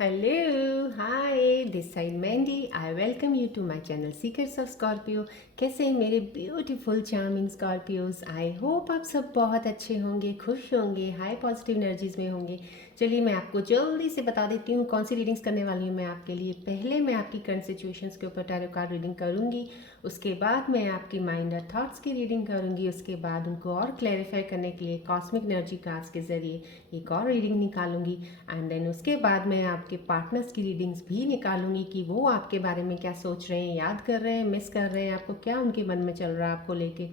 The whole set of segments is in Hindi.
Hello hi this side Mandy I welcome you to my channel secrets of Scorpio. कैसे हैं मेरे beautiful charming Scorpios. I hope आप सब बहुत अच्छे होंगे, खुश होंगे, हाई पॉजिटिव एनर्जीज में होंगे। चलिए मैं आपको जल्दी से बता देती हूँ कौन सी रीडिंग्स करने वाली हूँ मैं आपके लिए। पहले मैं आपकी करंट सिचुएशंस के ऊपर टैरो कार्ड रीडिंग करूँगी, उसके बाद मैं आपकी माइंड और थॉट्स की रीडिंग करूँगी, उसके बाद उनको और क्लैरिफाई करने के लिए कॉस्मिक एनर्जी कार्ड्स के ज़रिए एक और रीडिंग निकालूंगी। एंड देन उसके बाद मैं आपके पार्टनर्स की रीडिंग्स भी निकालूंगी कि वो आपके बारे में क्या सोच रहे हैं, याद कर रहे हैं, मिस कर रहे हैं, आपको क्या उनके मन में चल रहा है आपको लेके।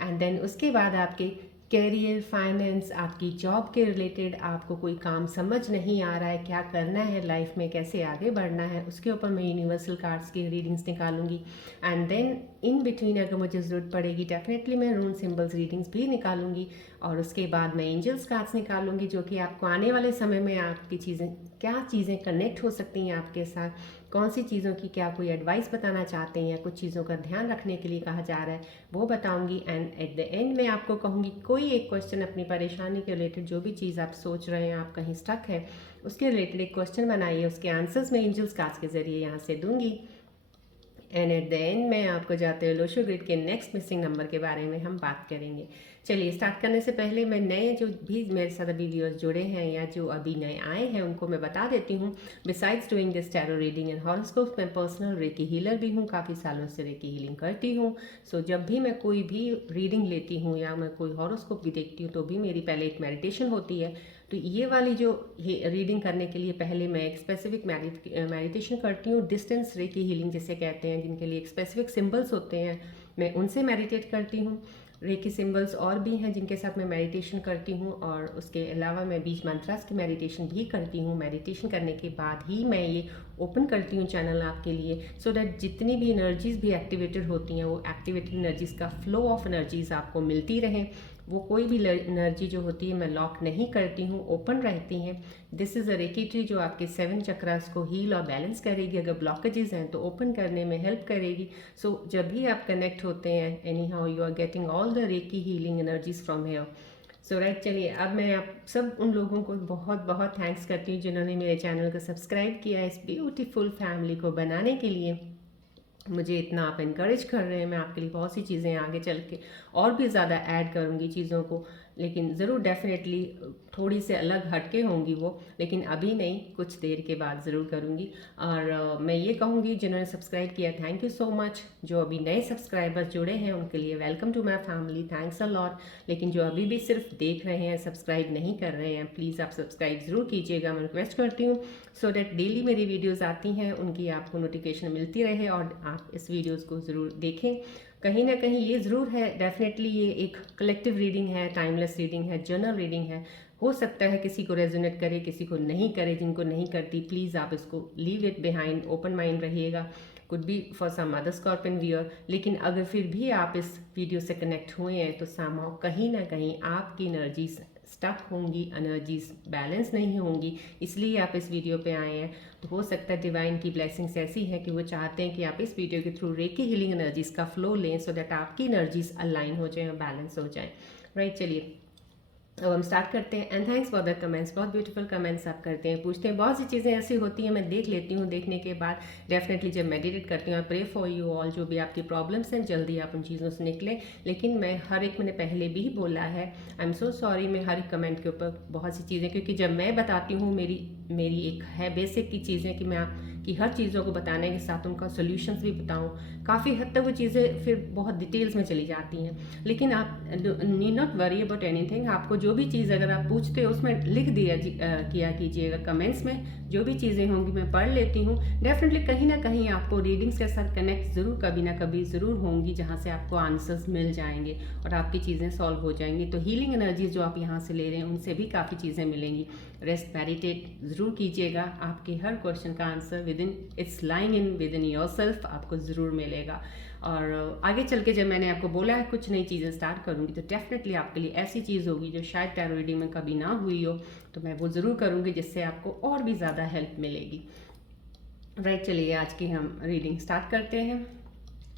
एंड देन उसके बाद आपके करियर, फाइनेंस, आपकी जॉब के रिलेटेड आपको कोई काम समझ नहीं आ रहा है, क्या करना है लाइफ में, कैसे आगे बढ़ना है, उसके ऊपर मैं यूनिवर्सल कार्ड्स की रीडिंग्स निकालूंगी। एंड देन इन बिटवीन अगर मुझे ज़रूरत पड़ेगी डेफिनेटली मैं रून सिंबल्स रीडिंग्स भी निकालूंगी। और उसके बाद मैं एंजल्स कार्ड्स निकालूंगी जो कि आपको आने वाले समय में आपकी चीज़ें, क्या चीज़ें कनेक्ट हो सकती हैं आपके साथ, कौन सी चीज़ों की क्या कोई एडवाइस बताना चाहते हैं या कुछ चीज़ों का ध्यान रखने के लिए कहा जा रहा है वो बताऊंगी। एंड एट द एंड मैं आपको कहूँगी कोई एक क्वेश्चन अपनी परेशानी के रिलेटेड, जो भी चीज़ आप सोच रहे हैं, आप कहीं स्टक है, उसके रिलेटेड एक क्वेश्चन बनाइए, उसके आंसर्स मैं एंजल्स कार्ड्स के ज़रिए यहाँ से दूंगी। एंड एट द एंड मैं आपको जाते हुए लोशो ग्रिड के नेक्स्ट मिसिंग नंबर के बारे में हम बात करेंगे। चलिए स्टार्ट करने से पहले मैं नए जो भी मेरे साथ अभी व्यूअर्स जुड़े हैं या जो अभी नए आए हैं उनको मैं बता देती हूँ, besides doing this tarot reading and horoscope मैं पर्सनल रेकी हीलर भी हूँ, काफ़ी सालों से रेकी हीलिंग करती हूँ। सो जब भी मैं कोई भी रीडिंग लेती हूँ या मैं कोई हॉरोस्कोप भी देखती हूँ तो भी मेरी पहले एक मेडिटेशन होती है। तो ये वाली जो रीडिंग करने के लिए पहले मैं एक स्पेसिफिक मेडिटेशन करती हूँ, डिस्टेंस रेकी हीलिंग जिसे कहते हैं, जिनके लिए एक स्पेसिफिक सिंबल्स होते हैं, मैं उनसे मेडिटेट करती हूँ। रेकी सिंबल्स और भी हैं जिनके साथ मैं मेडिटेशन करती हूँ, और उसके अलावा मैं बीच मंत्रास की मेडिटेशन भी करती हूँ। मेडिटेशन करने के बाद ही मैं ये ओपन करती हूँ चैनल आपके लिए, सो दैट जितनी भी एनर्जीज़ भी एक्टिवेटेड होती हैं वो एक्टिवेटेड एनर्जीज़ का फ्लो ऑफ एनर्जीज़ आपको मिलती रहें। वो कोई भी एनर्जी जो होती है मैं लॉक नहीं करती हूँ, ओपन रहती हैं। This is a reiki tree जो आपके 7 चक्रास को हील और बैलेंस करेगी। अगर ब्लॉकेजेस हैं तो ओपन करने में हेल्प करेगी। सो जब भी आप कनेक्ट होते हैं, anyhow you are getting all the reiki healing energies from here. So right, चलिए अब मैं आप सब उन लोगों को बहुत बहुत थैंक्स करती हूँ जिन्होंने मेरे चैनल को सब्सक्राइब किया इस ब्यूटीफुल फैमिली को बनाने के लिए। मुझे इतना आप इनकरेज कर रहे हैं, मैं आपके लिए बहुत सी चीज़ें आगे चल के और भी ज़्यादा ऐड करूँगी चीज़ों को, लेकिन ज़रूर डेफिनेटली थोड़ी से अलग हटके होंगी वो, लेकिन अभी नहीं, कुछ देर के बाद ज़रूर करूँगी। और मैं ये कहूँगी जिन्होंने सब्सक्राइब किया थैंक यू सो मच। जो अभी नए सब्सक्राइबर्स जुड़े हैं उनके लिए welcome to my family, thanks a lot. लेकिन जो अभी भी सिर्फ देख रहे हैं, सब्सक्राइब नहीं कर रहे हैं, प्लीज़ आप सब्सक्राइब ज़रूर कीजिएगा, मैं रिक्वेस्ट करती हूँ, सो डैट डेली मेरी वीडियोज़ आती हैं उनकी आपको नोटिफिकेशन मिलती रहे और आप इस वीडियोज़ को ज़रूर देखें। कहीं ना कहीं ये ज़रूर है, डेफिनेटली ये एक कलेक्टिव रीडिंग है, टाइमलेस रीडिंग है, जर्नल रीडिंग है। हो सकता है किसी को रेजोनेट करे, किसी को नहीं करे। जिनको नहीं करती प्लीज़ आप इसको leave it behind, open mind रहिएगा, could be for some other scorpion viewer. लेकिन अगर फिर भी आप इस वीडियो से कनेक्ट हुए हैं तो समहाउ कहीं ना कहीं आपकी एनर्जीज स्टक होंगी, एनर्जीज बैलेंस नहीं होंगी, इसलिए आप इस वीडियो पे आए हैं। तो हो सकता है डिवाइन की ब्लेसिंग्स ऐसी है कि वो चाहते हैं कि आप इस वीडियो के थ्रू रेकी हीलिंग एनर्जीज का फ्लो लें, सो दैट आपकी एनर्जीज अलाइन हो जाएं और बैलेंस हो जाएं। राइट, चलिए अब हम स्टार्ट करते हैं। And thanks for the comments, बहुत ब्यूटीफुल कमेंट्स आप करते हैं, पूछते हैं, बहुत सी चीज़ें ऐसी होती हैं मैं देख लेती हूँ, देखने के बाद डेफिनेटली जब मेडिटेट करती हूँ, I pray for you all, जो भी आपकी प्रॉब्लम्स हैं जल्दी आप उन चीज़ों से निकलें। लेकिन मैं हर एक, मैंने पहले भी बोला है, आई एम सो सॉरी, मैं हर एक कमेंट के ऊपर बहुत सी चीज़ें, क्योंकि जब मैं बताती हूँ, मेरी एक है बेसिक की चीज़ें कि मैं आपकी हर चीज़ों को बताने के साथ उनका सोल्यूशंस भी बताऊँ। काफ़ी हद तक वो चीज़ें फिर बहुत डिटेल्स में चली जाती हैं, लेकिन आप need not worry about anything. आपको जो भी चीज़ अगर आप पूछते हो उसमें लिख किया कीजिएगा कमेंट्स में, जो भी चीज़ें होंगी मैं पढ़ लेती हूँ। डेफिनेटली कहीं ना कहीं आपको रीडिंग्स के साथ कनेक्ट ज़रूर कभी ना कभी ज़रूर होंगी, जहाँ से आपको आंसर्स मिल जाएंगे और आपकी चीज़ें सॉल्व हो जाएंगी। तो हीलिंग एनर्जीज जो आप यहाँ से ले रहे हैं उनसे भी काफ़ी चीज़ें मिलेंगी। रेस्ट, मेडिटेट ज़रूर कीजिएगा, आपके हर क्वेश्चन का answer with in, it's lying in with in your self, आपको ज़रूर मिलेगा। और आगे चल के जब मैंने आपको बोला है कुछ नई चीज़ें स्टार्ट करूँगी तो डेफिनेटली आपके लिए ऐसी चीज़ होगी जो शायद टैरो रीडिंग में कभी ना हुई हो, तो मैं वो ज़रूर करूँगी जिससे आपको और भी ज़्यादा हेल्प मिलेगी। राइट, चलिए आज की हम रीडिंग स्टार्ट करते हैं।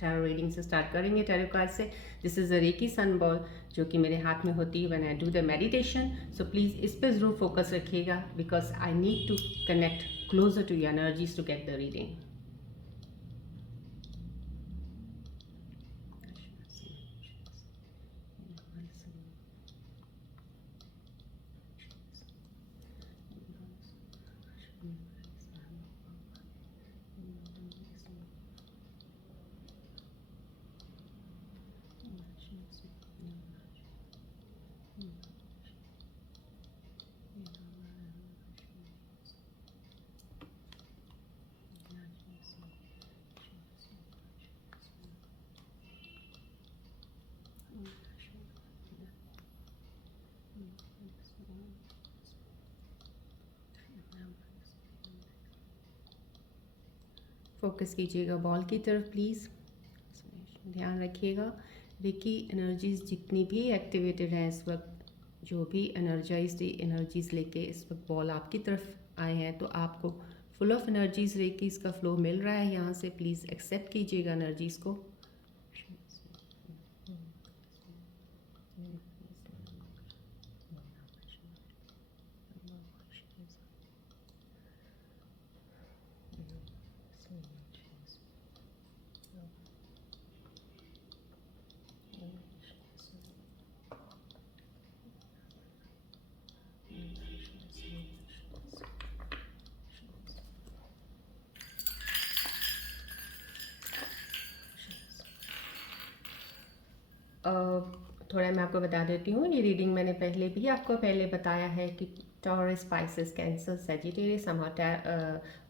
टैरो रीडिंग से स्टार्ट करेंगे, टैरो कार्ड से। This is a reiki sun ball जो कि मेरे हाथ में होती है when I do the meditation. So please इस पर ज़रूर फोकस रखिएगा, because I need to connect closer to your energies to get the reading. Focus कीजिएगा बॉल की तरफ प्लीज़, ध्यान रखिएगा रेकी एनर्जीज जितनी भी एक्टिवेटेड हैं इस वक्त, जो भी एनर्जाइज्ड एनर्जीज लेके इस वक्त बॉल आपकी तरफ आए हैं, तो आपको फुल ऑफ एनर्जीज रेकीज का फ्लो मिल रहा है यहाँ से। प्लीज़ एक्सेप्ट कीजिएगा एनर्जीज को। थोड़ा मैं आपको बता देती हूँ, ये रीडिंग मैंने आपको पहले बताया है कि taurus, spices, cancer, Sagittarius,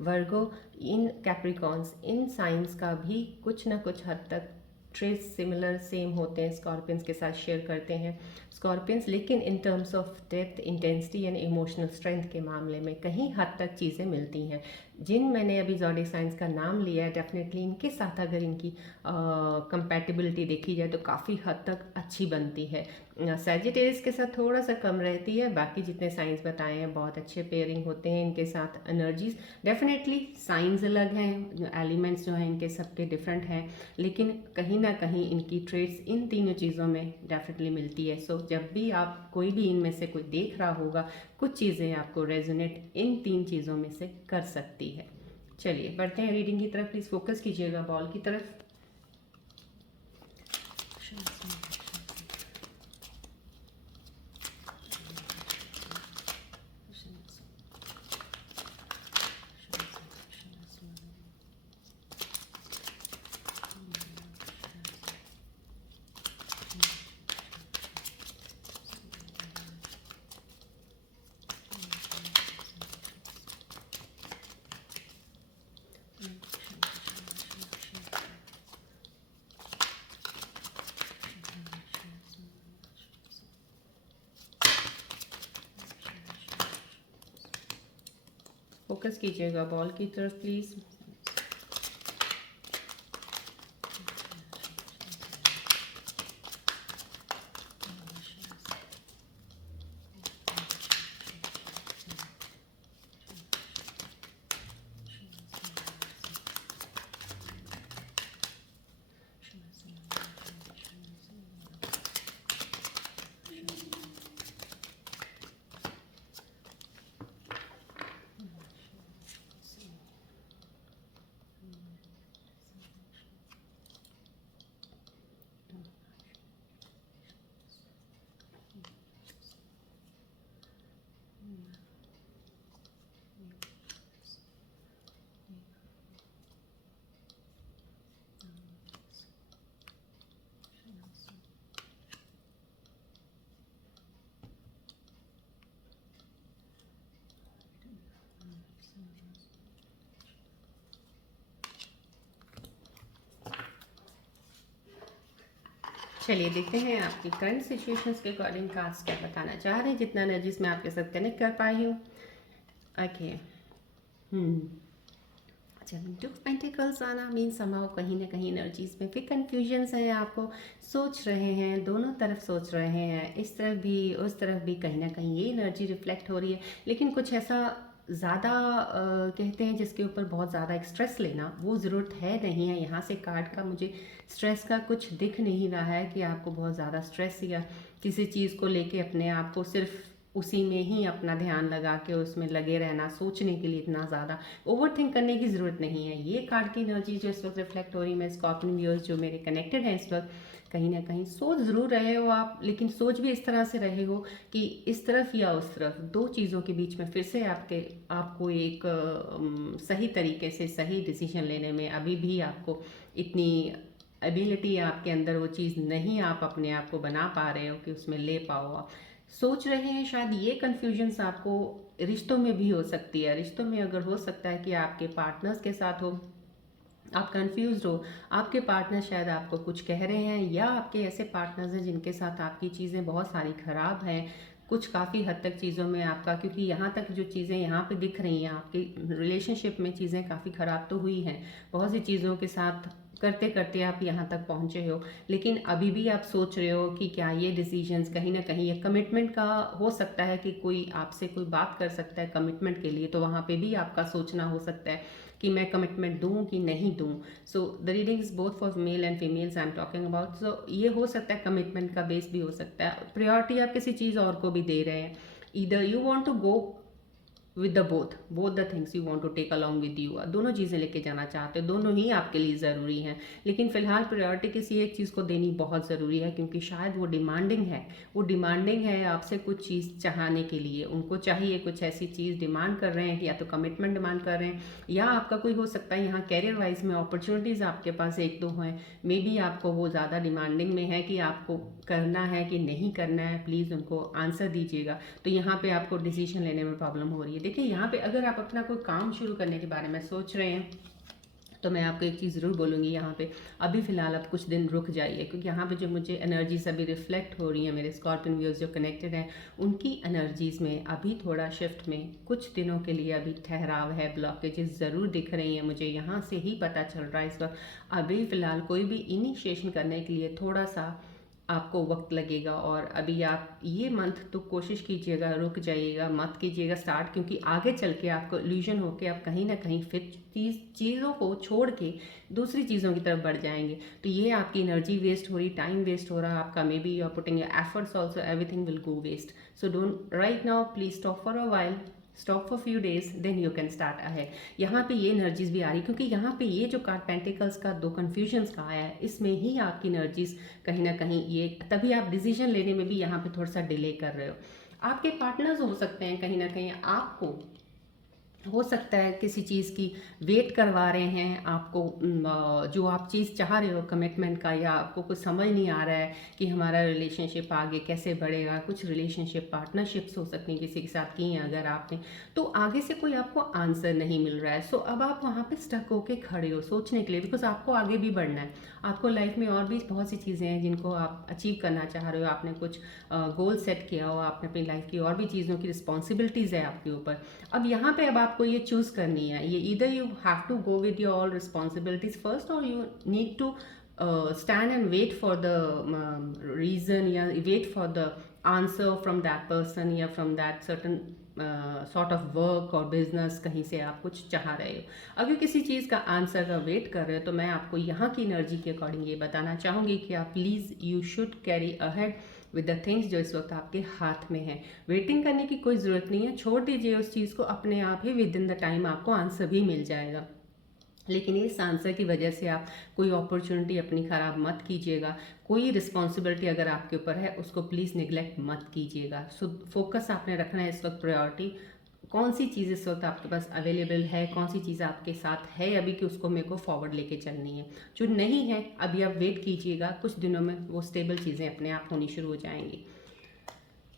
Virgo, in Capricorns, in science का भी कुछ ना कुछ हद तक ट्रेस सिमिलर सेम होते हैं, स्कॉर्पियंस के साथ शेयर करते हैं स्कॉर्पियंस, लेकिन in terms of depth, intensity and emotional strength के मामले में कहीं हद तक चीज़ें मिलती हैं। जिन मैंने अभी ज़ोडिएक साइंस का नाम लिया है, डेफिनेटली इनके साथ अगर इनकी कंपैटिबिलिटी देखी जाए तो काफ़ी हद तक अच्छी बनती है। सैजिटेरियस के साथ थोड़ा सा कम रहती है, बाकी जितने साइंस बताए हैं बहुत अच्छे पेयरिंग होते हैं इनके साथ। एनर्जीज डेफिनेटली साइंस अलग हैं, एलिमेंट्स जो हैं इनके सबके डिफरेंट हैं, लेकिन कहीं ना कहीं इनकी ट्रेड्स इन तीनों चीज़ों में डेफिनेटली मिलती है। सो जब भी आप कोई भी इनमें से कोई देख रहा होगा, कुछ चीज़ें आपको रेजोनेट इन तीन चीज़ों में से कर सकती है। चलिए बढ़ते हैं रीडिंग की तरफ। प्लीज़ फोकस कीजिएगा बॉल की तरफ। फोकस कीजिएगा बॉल की तरफ प्लीज़। चलिए देखते हैं आपकी करंट सिचुएशंस के अकॉर्डिंग कार्ड्स क्या बताना चाह रहे हैं, जितना एनर्जीज मैं आपके साथ कनेक्ट कर पाई हूँ। ओके, अच्छा, टू ऑफ पेंटिकल्स आना मीन समाओ कहीं ना कहीं एनर्जीज में फिर कन्फ्यूजन्स हैं, आपको सोच रहे हैं, दोनों तरफ सोच रहे हैं, इस तरफ भी उस तरफ भी कहीं ना कहीं ये एनर्जी रिफ्लेक्ट हो रही है, लेकिन कुछ ऐसा ज़्यादा कहते हैं जिसके ऊपर बहुत ज़्यादा एक स्ट्रेस लेना वो ज़रूरत है नहीं है। यहाँ से कार्ड का मुझे स्ट्रेस का कुछ दिख नहीं रहा है कि आपको बहुत ज़्यादा स्ट्रेस या किसी चीज़ को लेके अपने आप को सिर्फ उसी में ही अपना ध्यान लगा के उसमें लगे रहना, सोचने के लिए इतना ज़्यादा ओवर थिंक करने की ज़रूरत नहीं है। ये कार्ड की एनर्जी जो इस वक्त रिफ्लेक्ट हो रही है, मैं स्कॉर्पियन व्यूअर्स जो मेरे कनेक्टेड हैं इस वक्त, कहीं ना कहीं सोच ज़रूर रहे हो आप, लेकिन सोच भी इस तरह से रहे हो कि इस तरफ या उस तरफ, दो चीज़ों के बीच में फिर से आपको एक सही तरीके से सही डिसीजन लेने में अभी भी आपको इतनी एबिलिटी आपके अंदर वो चीज़ नहीं, आप अपने आप को बना पा रहे हो कि उसमें ले पाओ आप। सोच रहे हैं शायद ये कन्फ्यूजन्स आपको रिश्तों में भी हो सकती है। रिश्तों में अगर हो सकता है कि आपके पार्टनर्स के साथ हो, आप कंफ्यूज हो, आपके पार्टनर शायद आपको कुछ कह रहे हैं, या आपके ऐसे पार्टनर्स हैं जिनके साथ आपकी चीज़ें बहुत सारी ख़राब हैं, कुछ काफ़ी हद तक चीज़ों में आपका, क्योंकि यहाँ तक जो चीज़ें यहाँ पे दिख रही हैं आपकी रिलेशनशिप में, चीज़ें काफ़ी ख़राब तो हुई हैं बहुत सी चीज़ों के साथ, करते करते आप यहाँ तक पहुँचे हो, लेकिन अभी भी आप सोच रहे हो कि क्या ये डिसीजंस कहीं ना कहीं, ये कमिटमेंट का हो सकता है कि कोई आपसे कोई बात कर सकता है कमिटमेंट के लिए, तो वहाँ पे भी आपका सोचना हो सकता है कि मैं कमिटमेंट दूं कि नहीं दूं। So the reading is both for male and females I am talking about. So ये हो सकता है कमिटमेंट का बेस भी हो सकता है, प्रायोरिटी आप किसी चीज़ और को भी दे रहे हैं, either you want to go with the both the things you want to take along with you, दोनों चीज़ें लेके जाना चाहते हो, दोनों ही आपके लिए ज़रूरी हैं, लेकिन फिलहाल प्रायोरिटी किसी एक चीज़ को देनी बहुत ज़रूरी है, क्योंकि शायद वो डिमांडिंग है आपसे कुछ चीज़ चाहने के लिए, उनको चाहिए कुछ ऐसी चीज़ डिमांड कर रहे हैं, या तो कमिटमेंट डिमांड कर रहे हैं, या आपका कोई हो सकता है यहाँ कैरियर वाइज में अपॉर्चुनिटीज़ आपके पास एक दो हैं, मे बी आपको वो ज़्यादा डिमांडिंग में है कि आपको करना है कि नहीं करना है, प्लीज़ उनको आंसर दीजिएगा। तो यहाँ पे आपको डिसीजन लेने में प्रॉब्लम हो रही है। देखिए यहाँ पे अगर आप अपना कोई काम शुरू करने के बारे में सोच रहे हैं, तो मैं आपको एक चीज़ ज़रूर बोलूँगी, यहाँ पे अभी फ़िलहाल आप कुछ दिन रुक जाइए, क्योंकि यहाँ पे जो मुझे एनर्जीज अभी रिफ्लेक्ट हो रही हैं, मेरे स्कॉर्पियन व्यूअर्स जो कनेक्टेड हैं, उनकी एनर्जीज़ में अभी थोड़ा शिफ्ट में कुछ दिनों के लिए अभी ठहराव है, ब्लॉकेजेस ज़रूर दिख रही हैं मुझे, यहाँ से ही पता चल रहा है इस वक्त। अभी फ़िलहाल कोई भी इनिशिएशन करने के लिए थोड़ा सा आपको वक्त लगेगा, और अभी आप ये मंथ तो कोशिश कीजिएगा, रुक जाइएगा, मत कीजिएगा स्टार्ट, क्योंकि आगे चल के आपको इल्यूजन होके आप कहीं ना कहीं फिर चीज़ों को छोड़ के दूसरी चीज़ों की तरफ बढ़ जाएंगे, तो ये आपकी एनर्जी वेस्ट हो रही, टाइम वेस्ट हो रहा है आपका, maybe you are putting your efforts also, everything will go waste. So don't right now, please stop for a while, stop for few days, then you can start ahead. यहाँ पे ये एनर्जीज भी आ रही, क्योंकि यहाँ पे ये जो कार्ड पेंटिकल्स का दो कन्फ्यूजन्स का आया है, इसमें ही आपकी एनर्जीज कहीं ना कहीं ये, तभी आप डिसीजन लेने में भी यहाँ पे थोड़ा सा डिले कर रहे हो। आपके पार्टनर्स हो सकते हैं कहीं ना कहीं आपको, हो सकता है किसी चीज़ की वेट करवा रहे हैं आपको, जो आप चीज़ चाह रहे हो कमिटमेंट का, या आपको कुछ समझ नहीं आ रहा है कि हमारा रिलेशनशिप आगे कैसे बढ़ेगा, कुछ रिलेशनशिप पार्टनरशिप्स हो सकती हैं किसी के साथ की हैं अगर आपने, तो आगे से कोई आपको आंसर नहीं मिल रहा है। सो अब आप वहाँ पे स्टक होके खड़े हो सोचने के लिए, बिकॉज आपको आगे भी बढ़ना है, आपको लाइफ में और भी बहुत सी चीज़ें हैं जिनको आप अचीव करना चाह रहे हो, आपने कुछ गोल सेट किया हो, आपने अपनी लाइफ की और भी चीज़ों की रिस्पॉन्सिबिलिटीज़ है आपके ऊपर। अब यहाँ पे अब आपको ये चूज़ करनी है, ये either you have to go with your all responsibilities first, और you need to stand and wait for the reason, या wait for the answer from that person, या from that certain sort of work और business, कहीं से आप कुछ चाह रहे हो। अगर किसी चीज़ का आंसर का वेट कर रहे हो, तो मैं आपको यहाँ की एनर्जी के अकॉर्डिंग ये बताना चाहूँगी कि आप please you should carry ahead with the things जो इस वक्त आपके हाथ में है। वेटिंग करने की कोई ज़रूरत नहीं है, छोड़ दीजिए उस चीज़ को, अपने आप ही विद इन द टाइम आपको आंसर भी मिल जाएगा। लेकिन इस आंसर की वजह से आप कोई अपॉर्चुनिटी अपनी ख़राब मत कीजिएगा, कोई रिस्पॉन्सिबिलिटी अगर आपके ऊपर है उसको प्लीज़ निगलेक्ट मत कीजिएगा। सो फोकस आपने रखना है इस वक्त, प्रायोरिटी कौन सी चीज़ इस वक्त आपके पास अवेलेबल है, कौन सी चीज़ आपके साथ है अभी कि उसको मेरे को फॉरवर्ड लेके चलनी है, जो नहीं है अभी आप वेट कीजिएगा, कुछ दिनों में वो स्टेबल चीज़ें अपने आप होनी शुरू हो जाएंगी।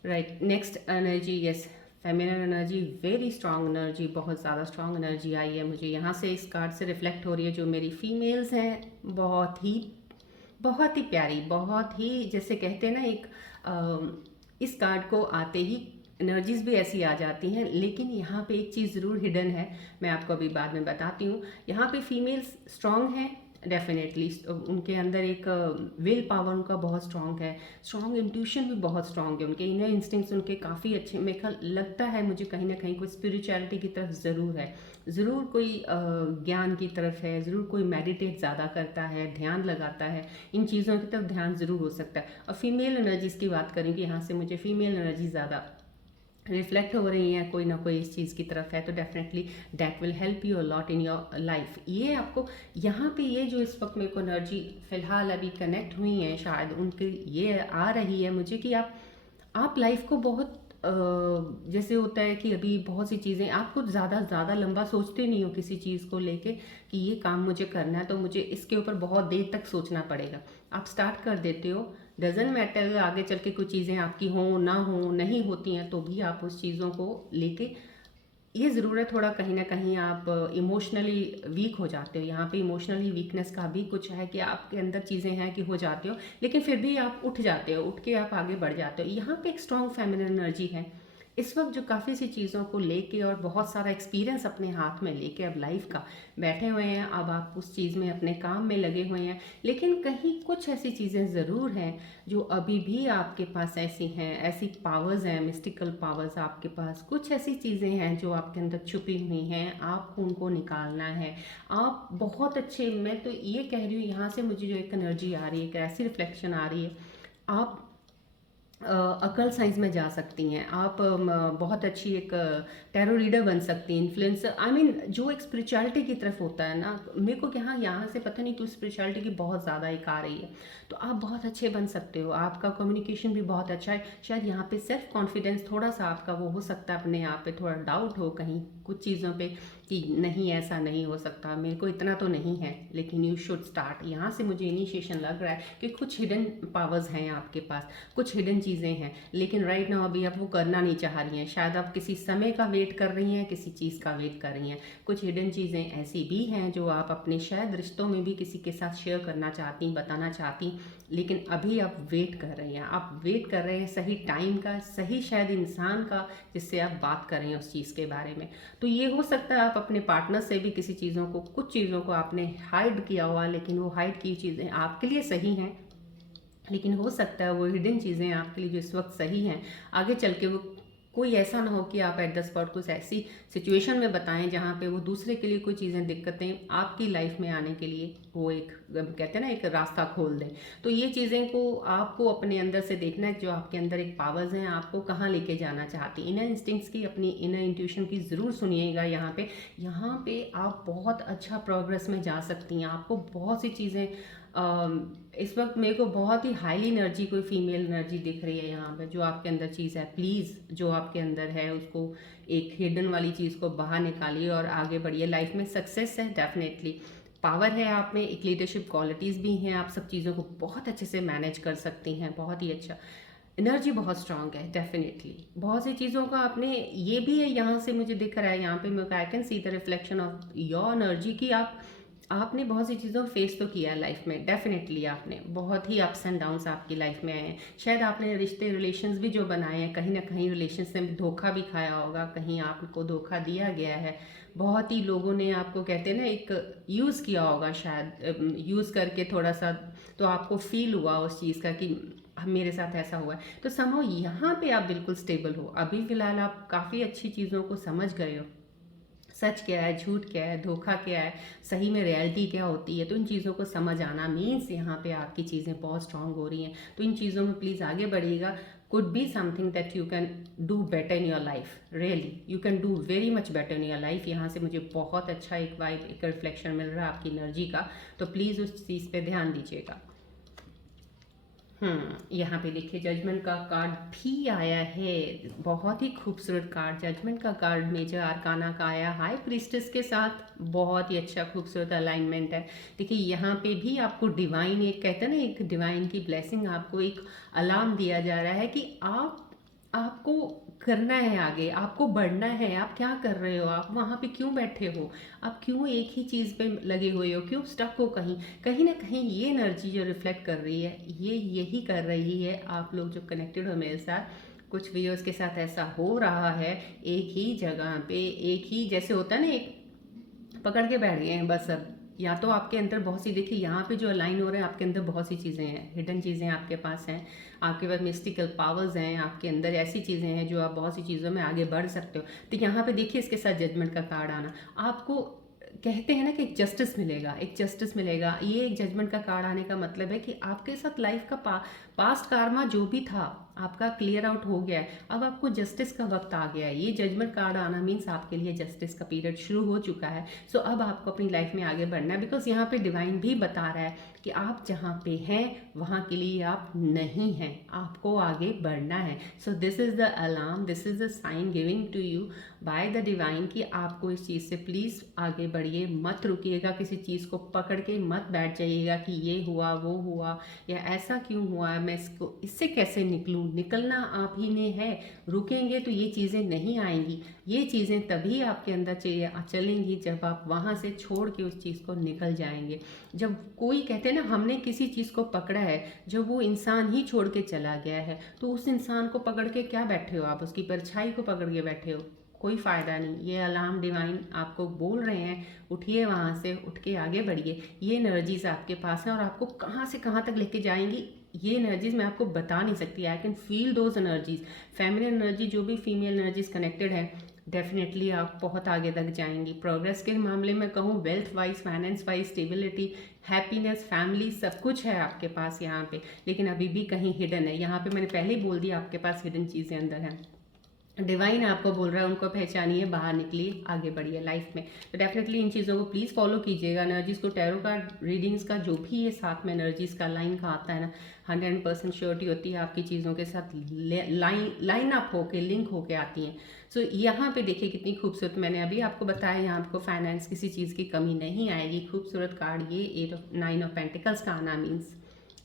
Right, next energy, yes, feminine energy, very strong energy, बहुत ज़्यादा स्ट्रॉन्ग एनर्जी आई है मुझे यहाँ से, इस कार्ड से रिफ्लेक्ट हो रही है, जो मेरी फीमेल्स हैं बहुत ही प्यारी, बहुत ही जैसे कहते हैं ना एक इस कार्ड को आते ही एनर्जीज भी ऐसी आ जाती हैं, लेकिन यहाँ पे एक चीज़ ज़रूर हिडन है, मैं आपको अभी बाद में बताती हूँ। यहाँ पे फीमेल्स स्ट्रॉन्ग हैं डेफिनेटली, उनके अंदर एक विल पावर उनका बहुत स्ट्रॉन्ग है, स्ट्रॉन्ग इंट्यूशन भी बहुत स्ट्रॉन्ग है, उनके इनर इंस्टिंक्ट्स उनके काफ़ी अच्छे, मेरे ख्याल लगता है मुझे कहीं ना कहीं कोई स्पिरिचुअलिटी की तरफ ज़रूर है, ज़रूर कोई ज्ञान की तरफ है, ज़रूर कोई मेडिटेट ज़्यादा करता है, ध्यान लगाता है, इन चीज़ों की तरफ ध्यान ज़रूर हो सकता है। और फीमेल एनर्जीज़ की बात करें कि यहाँ से मुझे फीमेल एनर्जी ज़्यादा रिफ्लेक्ट हो रही हैं कोई ना कोई इस चीज़ की तरफ है, तो definitely that will help you a lot in your life. ये आपको यहाँ पे ये जो इस वक्त मेरे को एनर्जी फ़िलहाल अभी कनेक्ट हुई हैं, शायद उनकी ये आ रही है मुझे कि आप लाइफ को बहुत जैसे होता है कि अभी बहुत सी चीज़ें आपको ज़्यादा लंबा सोचते नहीं हो किसी चीज़ को लेके कि ये काम मुझे करना है तो मुझे इसके ऊपर बहुत देर तक सोचना पड़ेगा। आप स्टार्ट कर देते हो, डजेंट मैटर आगे चल के कुछ चीज़ें आपकी हों ना हो, नहीं होती हैं तो भी आप उस चीज़ों को लेके, ये ज़रूर है थोड़ा कहीं ना कहीं आप इमोशनली वीक हो जाते हो। यहाँ पे इमोशनली वीकनेस का भी कुछ है कि आपके अंदर चीज़ें हैं कि हो जाते हो, लेकिन फिर भी आप उठ जाते हो, उठ के आप आगे बढ़ जाते हो। यहाँ पे एक स्ट्रॉन्ग फेमिनिन एनर्जी है इस वक्त जो काफ़ी सी चीज़ों को लेके और बहुत सारा एक्सपीरियंस अपने हाथ में लेके अब लाइफ का बैठे हुए हैं। अब आप उस चीज़ में अपने काम में लगे हुए हैं, लेकिन कहीं कुछ ऐसी चीज़ें ज़रूर हैं जो अभी भी आपके पास ऐसी हैं, ऐसी पावर्स हैं, मिस्टिकल पावर्स आपके पास, कुछ ऐसी चीज़ें हैं जो आपके अंदर छुपी हुई हैं, आपको उनको निकालना है। आप बहुत अच्छे, मैं तो ये कह रही हूँ यहाँ से मुझे जो एक एनर्जी आ रही है, एक ऐसी रिफ्लेक्शन आ रही है, आप अकल साइंस में जा सकती हैं आप। बहुत अच्छी एक टैरो रीडर बन सकती हैं, इन्फ्लुएंसर, आई मीन जो एक स्पिरिचुअलिटी की तरफ होता है ना, मेरे को यहाँ यहाँ से पता नहीं क्यों स्पिरिचुअलिटी की बहुत ज़्यादा एक आ रही है। तो आप बहुत अच्छे बन सकते हो, आपका कम्युनिकेशन भी बहुत अच्छा है। शायद यहाँ पे सेल्फ कॉन्फिडेंस थोड़ा सा आपका वो हो सकता है, अपने आप पे थोड़ा डाउट हो कहीं कुछ चीज़ों पे कि नहीं ऐसा नहीं हो सकता, मेरे को इतना तो नहीं है, लेकिन यू शुड स्टार्ट। यहाँ से मुझे इनिशिएशन लग रहा है कि कुछ हिडन पावर्स हैं आपके पास, कुछ हिडन चीज़ें हैं, लेकिन राइट नाउ अभी आप वो करना नहीं चाह रही हैं। शायद आप किसी समय का वेट कर रही हैं, किसी चीज़ का वेट कर रही हैं। कुछ हिडन चीज़ें ऐसी भी हैं जो आप अपने शायद रिश्तों में भी किसी के साथ शेयर करना चाहती, बताना चाहती, लेकिन अभी आप वेट कर रही हैं। आप वेट कर रहे हैं सही टाइम का, सही शायद इंसान का जिससे आप बात कर रहे हैं उस चीज़ के बारे में। तो ये हो सकता है आप अपने पार्टनर से भी किसी चीज़ों को, कुछ चीज़ों को आपने हाइड किया हुआ, लेकिन वो हाइड की चीज़ें आपके लिए सही हैं, लेकिन हो सकता है वो हिडन चीज़ें आपके लिए जो इस वक्त सही हैं, आगे चल के वो कोई ऐसा ना हो कि आप एट द स्पॉट कुछ ऐसी सिचुएशन में बताएं जहाँ पे वो दूसरे के लिए कोई चीज़ें, दिक्कतें आपकी लाइफ में आने के लिए वो एक कहते हैं ना एक रास्ता खोल दें। तो ये चीज़ें को आपको अपने अंदर से देखना है, जो आपके अंदर एक पावर्स हैं आपको कहाँ लेके जाना चाहती। इनर इंस्टिंक्ट्स की, अपनी इनर इंट्यूशन की ज़रूर सुनिएगा। यहाँ पे आप बहुत अच्छा प्रोग्रेस में जा सकती हैं। आपको बहुत सी चीज़ें इस वक्त मेरे को बहुत ही हाईली एनर्जी, कोई फीमेल एनर्जी दिख रही है यहाँ पे। जो आपके अंदर चीज़ है, प्लीज़ जो आपके अंदर है उसको, एक हिडन वाली चीज़ को बाहर निकालिए और आगे बढ़िए। लाइफ में सक्सेस है डेफिनेटली, पावर है आप में, एक लीडरशिप क्वालिटीज़ भी हैं, आप सब चीज़ों को बहुत अच्छे से मैनेज कर सकती हैं, बहुत ही अच्छा। एनर्जी बहुत स्ट्रांग है डेफिनेटली। बहुत सी चीज़ों का आपने, ये भी है यहाँ से मुझे दिख रहा है, यहाँ पे मैं I can see the reflection of your energy कि आपने बहुत सी चीज़ों को फेस तो किया है लाइफ में डेफिनेटली। आपने बहुत ही अप्स एंड डाउन्स आपकी लाइफ में आए हैं। शायद आपने रिश्ते, रिलेशंस भी जो बनाए हैं, कहीं ना कहीं रिलेशंस में धोखा भी खाया होगा, कहीं आपको धोखा दिया गया है। बहुत ही लोगों ने आपको कहते हैं ना एक यूज़ किया होगा, शायद यूज़ करके थोड़ा सा, तो आपको फील हुआ उस चीज़ का कि मेरे साथ ऐसा हुआ है। तो समझो यहाँ पे आप बिल्कुल स्टेबल हो, अभी फ़िलहाल आप काफ़ी अच्छी चीज़ों को समझ गए हो, सच क्या है, झूठ क्या है, धोखा क्या है, सही में रियलिटी क्या होती है। तो इन चीज़ों को समझ आना मीन्स यहाँ पे आपकी चीज़ें बहुत स्ट्रांग हो रही हैं। तो इन चीज़ों में प्लीज़ आगे बढ़िएगा। Could be something that you can do better in your life, really you can do very much better in your life. यहाँ से मुझे बहुत अच्छा एक वाइब, एक रिफ्लेक्शन मिल रहा है आपकी एनर्जी का। तो प्लीज़ उस चीज़ पे ध्यान दीजिएगा। यहाँ पे देखिए जजमेंट का कार्ड भी आया है, बहुत ही खूबसूरत कार्ड। जजमेंट का कार्ड मेजर आर्काना का आया, हाई प्रीस्टेस के साथ, बहुत ही अच्छा खूबसूरत अलाइनमेंट है। देखिए यहाँ पे भी आपको डिवाइन, एक कहते हैं ना एक डिवाइन की ब्लेसिंग, आपको एक अलार्म दिया जा रहा है कि आपको करना है आगे, आपको बढ़ना है। आप क्या कर रहे हो, आप वहाँ पे क्यों बैठे हो, आप क्यों एक ही चीज़ पे लगे हुए हो, क्यों स्टक हो कहीं। कहीं ना कहीं ये एनर्जी जो रिफ्लेक्ट कर रही है, ये यही कर रही है। आप लोग जो कनेक्टेड हो मेरे साथ, कुछ व्यूअर्स के साथ ऐसा हो रहा है, एक ही जगह पे, एक ही जैसे होता है ना, एक पकड़ के बैठ गए हैं बस अब। या तो आपके अंदर बहुत सी, देखिए यहाँ पे जो अलाइन हो रहे हैं आपके अंदर बहुत सी चीज़ें हैं, हिडन चीज़ें आपके पास हैं, आपके पास मिस्टिकल पावर्स हैं, आपके अंदर ऐसी चीज़ें हैं जो आप बहुत सी चीज़ों में आगे बढ़ सकते हो। तो यहाँ पे देखिए इसके साथ जजमेंट का कार्ड आना, आपको कहते हैं ना कि एक जस्टिस मिलेगा, एक जस्टिस मिलेगा। ये एक जजमेंट का कार्ड आने का मतलब है कि आपके साथ लाइफ का पास्ट कार्मा जो भी था आपका क्लियर आउट हो गया है, अब आपको जस्टिस का वक्त आ गया है। ये जजमेंट कार्ड आना मीन्स आपके लिए जस्टिस का पीरियड शुरू हो चुका है। सो अब आपको अपनी लाइफ में आगे बढ़ना है, बिकॉज यहाँ पे डिवाइन भी बता रहा है कि आप जहाँ पे हैं वहाँ के लिए आप नहीं हैं, आपको आगे बढ़ना है। So this is the alarm, this is the sign giving to you by the divine कि आपको इस चीज़ से प्लीज़ आगे बढ़िए, मत रुकिएगा, किसी चीज़ को पकड़ के मत बैठ जाइएगा कि ये हुआ वो हुआ या ऐसा क्यों हुआ, मैं इससे कैसे निकलूँ। निकलना आप ही ने है, रुकेंगे तो ये चीज़ें नहीं आएंगी। ये चीज़ें तभी आपके अंदर चलेंगी जब आप वहाँ से छोड़ के उस चीज़ को निकल जाएंगे। जब कोई कहते हैं ना हमने किसी चीज़ को पकड़ा है, जब वो इंसान ही छोड़ के चला गया है तो उस इंसान को पकड़ के क्या बैठे हो आप, उसकी परछाई को पकड़ के बैठे हो, कोई फ़ायदा नहीं। ये अलार्म डिवाइन आपको बोल रहे हैं, उठिए वहाँ से, उठ के आगे बढ़िए। ये एनर्जीज आपके पास हैं और आपको कहाँ से कहाँ तक लेके जाएंगी ये एनर्जीज मैं आपको बता नहीं सकती। I can feel those energies, feminine energy, जो भी फीमेल एनर्जीज कनेक्टेड है, डेफिनेटली आप बहुत आगे तक जाएंगी। प्रोग्रेस के मामले में कहूँ, wealth wise, finance wise, stability, happiness, family, सब कुछ है आपके पास यहाँ पे, लेकिन अभी भी कहीं हिडन है। यहाँ पे मैंने पहले ही बोल दिया आपके पास हिडन चीज़ें अंदर हैं। डिवाइन आपको बोल रहा है उनको पहचानिए, बाहर निकलिए, आगे बढ़िए लाइफ में। तो डेफिनेटली इन चीज़ों को प्लीज़ फॉलो कीजिएगा। एनर्जीज को, टैरो कार्ड रीडिंग्स का जो भी ये साथ में एनर्जीज का लाइन का आता है ना, 100% श्योरिटी होती है आपकी चीज़ों के साथ लाइन अप होके, लिंक होके आती हैं। सो यहाँ पे देखिए कितनी खूबसूरत, मैंने अभी आपको बताया यहाँ आपको फाइनेंस किसी चीज़ की कमी नहीं आएगी। खूबसूरत कार्ड ये 9 ऑफ पेंटिकल्स का आना मीन्स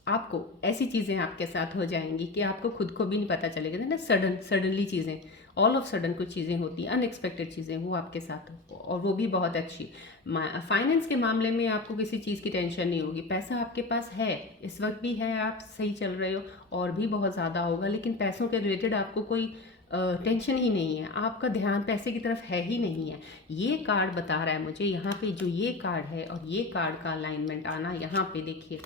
आपको ऐसी चीज़ें आपके साथ हो जाएंगी कि आपको खुद को भी नहीं पता चलेगा ना। सडनली चीज़ें, ऑल ऑफ सडन कुछ चीज़ें होती हैं, अनएक्सपेक्टेड चीज़ें, वो आपके साथ, और वो भी बहुत अच्छी। फाइनेंस के मामले में आपको किसी चीज़ की टेंशन नहीं होगी। पैसा आपके पास है, इस वक्त भी है, आप सही चल रहे हो, और भी बहुत ज़्यादा होगा, लेकिन पैसों के रिलेटेड आपको कोई टेंशन ही नहीं है, आपका ध्यान पैसे की तरफ है ही नहीं है। ये कार्ड बता रहा है मुझे यहाँ पे, जो ये कार्ड है और ये कार्ड का अलाइनमेंट आना, यहाँ पे देखिए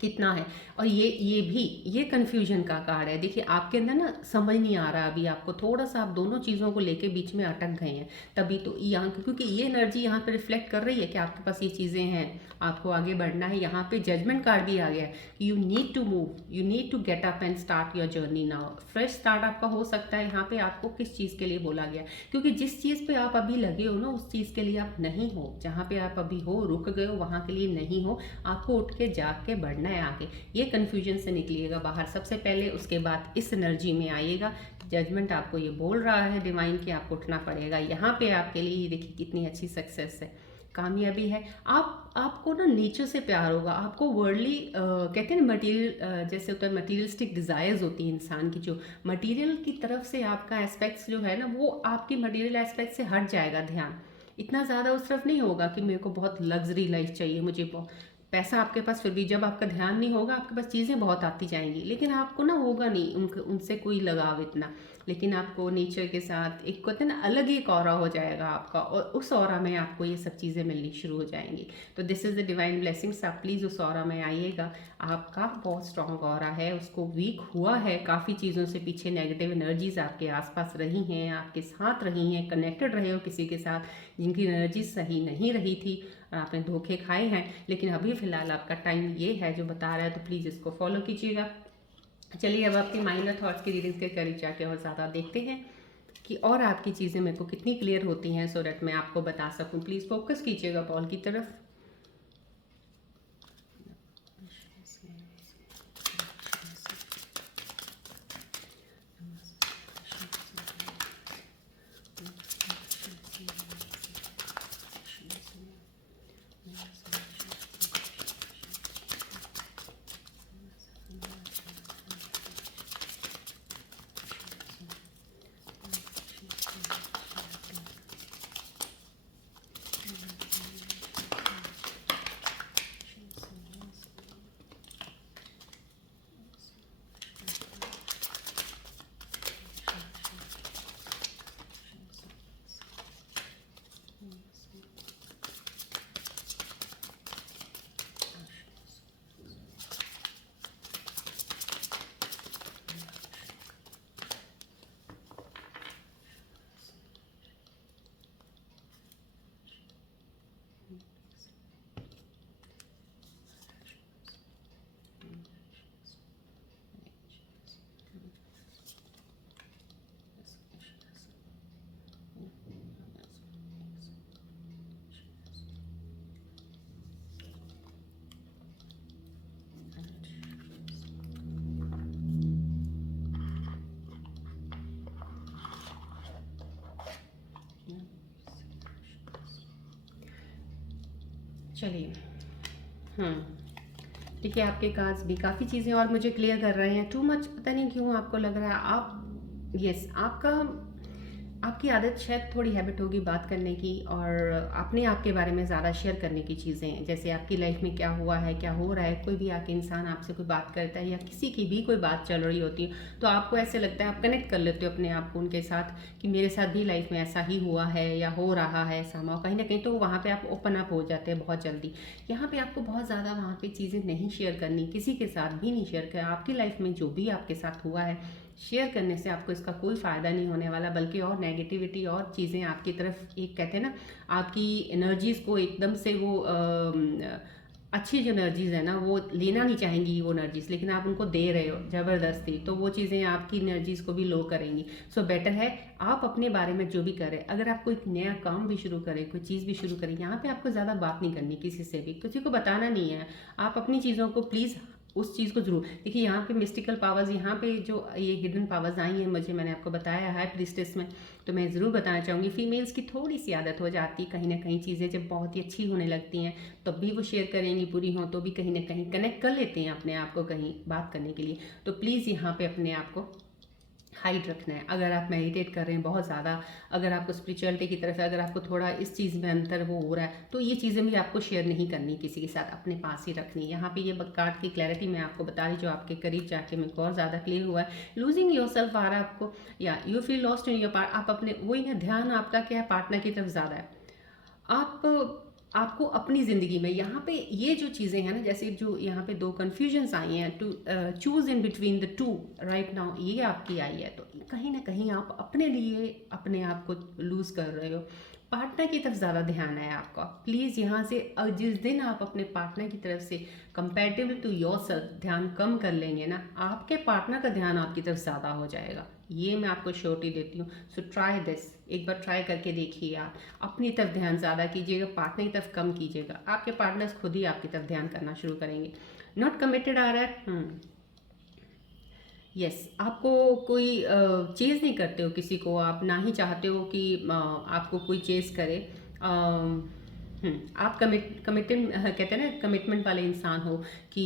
कितना है। और ये कन्फ्यूजन का कार्ड है। देखिए आपके अंदर ना समझ नहीं आ रहा अभी, आपको थोड़ा सा, आप दोनों चीज़ों को लेके बीच में अटक गए हैं। तभी तो यहाँ, क्योंकि ये एनर्जी यहाँ पे रिफ्लेक्ट कर रही है कि आपके पास ये चीज़ें हैं, आपको आगे बढ़ना है। यहाँ पे जजमेंट कार्ड भी आ गया है, you need to move, you need to get up and start your journey now. Fresh start आपका हो सकता है। यहाँ पे आपको किस चीज़ के लिए बोला गया, क्योंकि जिस चीज़ पे आप अभी लगे हो ना, उस चीज़ के लिए आप नहीं हो। जहाँ पे आप अभी हो, रुक गए हो, वहाँ के लिए नहीं हो। आपको उठ के जाग के बढ़ना है आगे। ये कन्फ्यूजन से निकलिएगा बाहर सबसे पहले, उसके बाद इस एनर्जी में आइएगा। जजमेंट आपको ये बोल रहा है डिवाइन कि आपको उठना पड़ेगा। यहाँ पे आपके लिए ये देखिए कितनी अच्छी सक्सेस है, कामयाबी है। आपको ना नेचर से प्यार होगा। आपको वर्ल्डली कहते हैं ना, मटेरियल जैसे होता है, मटेरियलिस्टिक डिज़ायर्स होती है इंसान की, जो मटेरियल की तरफ से आपका एस्पेक्ट्स जो है ना, वो आपकी मटेरियल एस्पेक्ट से हट जाएगा। ध्यान इतना ज़्यादा उस तरफ नहीं होगा कि मेरे को बहुत लग्जरी लाइफ चाहिए, मुझे पैसा आपके पास, फिर भी जब आपका ध्यान नहीं होगा आपके पास चीज़ें बहुत आती जाएंगी, लेकिन आपको ना होगा नहीं उनसे कोई लगाव इतना। लेकिन आपको नेचर के साथ एक कहते हैं ना, अलग ही एक ऑरा हो जाएगा आपका, और उस ऑरा में आपको ये सब चीज़ें मिलनी शुरू हो जाएंगी। तो this is the divine blessings. आप प्लीज़ उस ऑरा में आइएगा। आपका बहुत स्ट्रॉन्ग ऑरा है, उसको वीक हुआ है काफ़ी चीज़ों से, पीछे नेगेटिव एनर्जीज आपके आसपास रही हैं, आपके साथ रही हैं, कनेक्टेड रहे हो किसी के साथ जिनकी एनर्जी सही नहीं रही थी, आपने धोखे खाए हैं। लेकिन अभी फ़िलहाल आपका टाइम ये है जो बता रहा है, तो प्लीज़ इसको फॉलो कीजिएगा। चलिए अब आपकी माइनर थॉट्स की रीडिंग्स के करीब जाके और ज़्यादा देखते हैं कि और आपकी चीज़ें मेरे को कितनी क्लियर होती हैं, सो दैट मैं आपको बता सकूं। प्लीज़ फोकस कीजिएगा बॉल की तरफ। चलिए। ठीक है, आपके कार्ड्स भी काफ़ी चीज़ें और मुझे क्लियर कर रहे हैं। टू मच पता नहीं क्यों आपको लग रहा है आप, यस, आपकी आदत शायद थोड़ी हैबिट होगी बात करने की और अपने आप के बारे में ज़्यादा शेयर करने की चीज़ें, जैसे आपकी लाइफ में क्या हुआ है, क्या हो रहा है, कोई भी आके इंसान आपसे कोई बात करता है या किसी की भी कोई बात चल रही होती है, तो आपको ऐसे लगता है, आप कनेक्ट कर लेते हो अपने आप को उनके साथ कि मेरे साथ भी लाइफ में ऐसा ही हुआ है या हो रहा है समाव कहीं ना कहीं, तो वहाँ पे आप ओपन अप हो जाते हैं बहुत जल्दी। यहाँ पे आपको बहुत ज़्यादा वहाँ पे चीज़ें नहीं शेयर करनी, किसी के साथ भी नहीं शेयर कर, आपकी लाइफ में जो भी आपके साथ हुआ है शेयर करने से आपको इसका कोई फ़ायदा नहीं होने वाला, बल्कि और नेगेटिविटी और चीज़ें आपकी तरफ, एक कहते हैं ना, आपकी एनर्जीज़ को एकदम से वो अच्छी जो एनर्जीज़ है ना वो लेना नहीं चाहेंगी वो एनर्जीज़, लेकिन आप उनको दे रहे हो ज़बरदस्ती, तो वो चीज़ें आपकी एनर्जीज़ को भी लो करेंगी। सो बेटर है आप अपने बारे में जो भी करें, अगर आप कोई नया काम भी शुरू करें, कोई चीज़ भी शुरू करें, यहाँ पे आपको ज़्यादा बात नहीं करनी किसी से भी, किसी को बताना नहीं है। आप अपनी चीज़ों को प्लीज़ उस चीज़ को ज़रूर देखिए। यहाँ पे मिस्टिकल पावर्स, यहाँ पे जो ये हिडन पावर्स आई हैं मुझे, मैंने आपको बताया है प्रीस्टेस में, तो मैं ज़रूर बताना चाहूँगी फीमेल्स की थोड़ी सी आदत हो जाती है कहीं ना कहीं, चीज़ें जब बहुत ही अच्छी होने लगती हैं तब भी वो शेयर करेंगी, बुरी हों तो भी कहीं ना कहीं कनेक्ट कर लेते हैं अपने आप को कहीं बात करने के लिए। तो प्लीज़ यहाँ पे अपने आप को हाइट रखना है। अगर आप मेडिटेट कर रहे हैं बहुत ज़्यादा, अगर आपको स्पिरिचुअलिटी की तरफ, अगर आपको थोड़ा इस चीज़ में अंतर वो हो रहा है, तो ये चीज़ें भी आपको शेयर नहीं करनी किसी के साथ, अपने पास ही रखनी। यहाँ पे ये कार्ड की क्लैरिटी मैं आपको बता रही, जो आपके करीब जाके मेरे को और ज़्यादा क्लियर हुआ है। लूजिंग योर सेल्फ आ रहा है आपको, या you feel lost in your part, आप अपने वही ना, ध्यान आपका क्या है, पार्टनर की तरफ ज़्यादा है। आप आपको अपनी ज़िंदगी में यहाँ पे ये जो चीज़ें हैं ना, जैसे जो यहाँ पे दो कन्फ्यूजन्स आई हैं, to choose in between the two right now, ये आपकी आई है, तो कहीं ना कहीं आप अपने लिए अपने आप को लूज़ कर रहे हो, पार्टनर की तरफ ज़्यादा ध्यान है आपका। प्लीज़ यहाँ से जिस दिन आप अपने पार्टनर की तरफ से कंपेरेटिव टू योर सेल्फ ध्यान कम कर लेंगे ना, आपके पार्टनर का ध्यान आपकी तरफ ज़्यादा हो जाएगा, ये मैं आपको श्योरिटी देती हूँ। सो ट्राई दिस, एक बार ट्राई करके देखिए। आप अपनी तरफ ध्यान ज़्यादा कीजिएगा, पार्टनर की तरफ कम कीजिएगा, आपके पार्टनर्स खुद ही आपकी तरफ ध्यान करना शुरू करेंगे। नॉट कमिटेड आ रहा है, यस, आपको कोई चेज़ नहीं करते हो किसी को, आप ना ही चाहते हो कि आपको कोई चेज़ करे। आप कमिटेड कहते हैं ना, कमिटमेंट वाले इंसान हो कि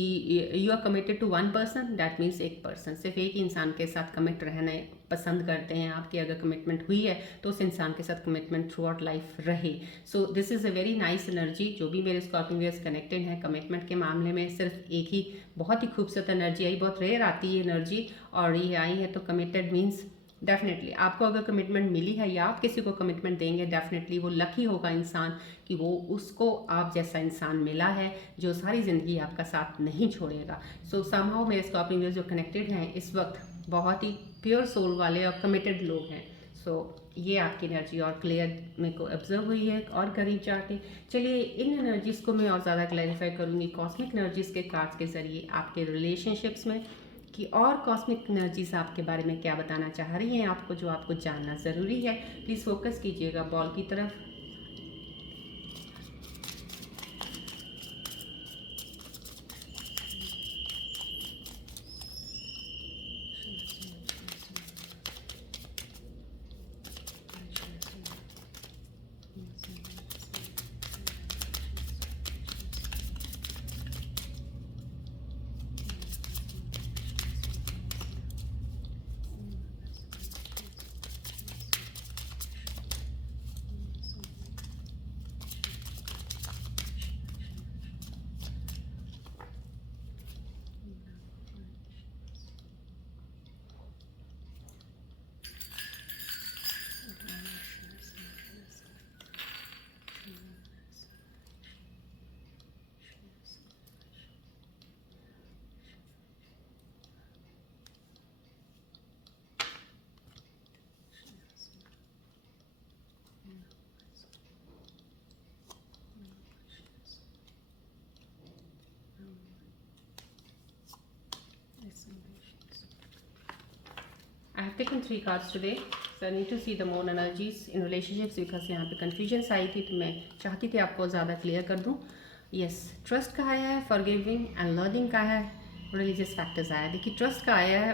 you are committed to one person, that means एक पर्सन, सिर्फ एक ही इंसान के साथ कमिट रहना पसंद करते हैं आपकी। अगर कमिटमेंट हुई है तो उस इंसान के साथ कमिटमेंट थ्रू आउट लाइफ रहे। सो this is a very nice energy. जो भी मेरे स्कॉर्पियंस कनेक्टेड हैं कमिटमेंट के मामले में, सिर्फ एक ही बहुत ही खूबसूरत एनर्जी आई, बहुत रेयर आती है एनर्जी, और ये आई है, तो कमिटेड मीन्स डेफिनेटली आपको अगर कमिटमेंट मिली है या आप किसी को कमिटमेंट देंगे, डेफिनेटली वो लकी होगा इंसान कि वो उसको आप जैसा इंसान मिला है जो सारी ज़िंदगी आपका साथ नहीं छोड़ेगा। सो समहाउ मेरे स्कॉर्पियंस जो कनेक्टेड हैं इस वक्त बहुत ही प्योर सोल वाले और कमिटेड लोग हैं। सो ये आपकी एनर्जी और क्लियर मेरे को ऑब्जर्व हुई है और करीब जाके। चलिए इन एनर्जीज़ को मैं और ज़्यादा क्लैरिफाई करूँगी कॉस्मिक एनर्जीज़ के कार्ड्स के ज़रिए आपके रिलेशनशिप्स में, कि और कॉस्मिक एनर्जीज आपके बारे में क्या बताना चाह रही हैं आपको, जो आपको जानना ज़रूरी है। प्लीज़ फोकस कीजिएगा बॉल की तरफ। I have taken 3 cards today, so I need to see the more energies in relationships, because यहाँ पे confusions आई थी, तो मैं चाहती थी आपको ज़्यादा क्लियर कर दूँ। यस, ट्रस्ट का आया है, फॉरगिविंग एंड लर्निंग का है, रिलीजियस फैक्टर्स आया है। देखिए ट्रस्ट का आया है,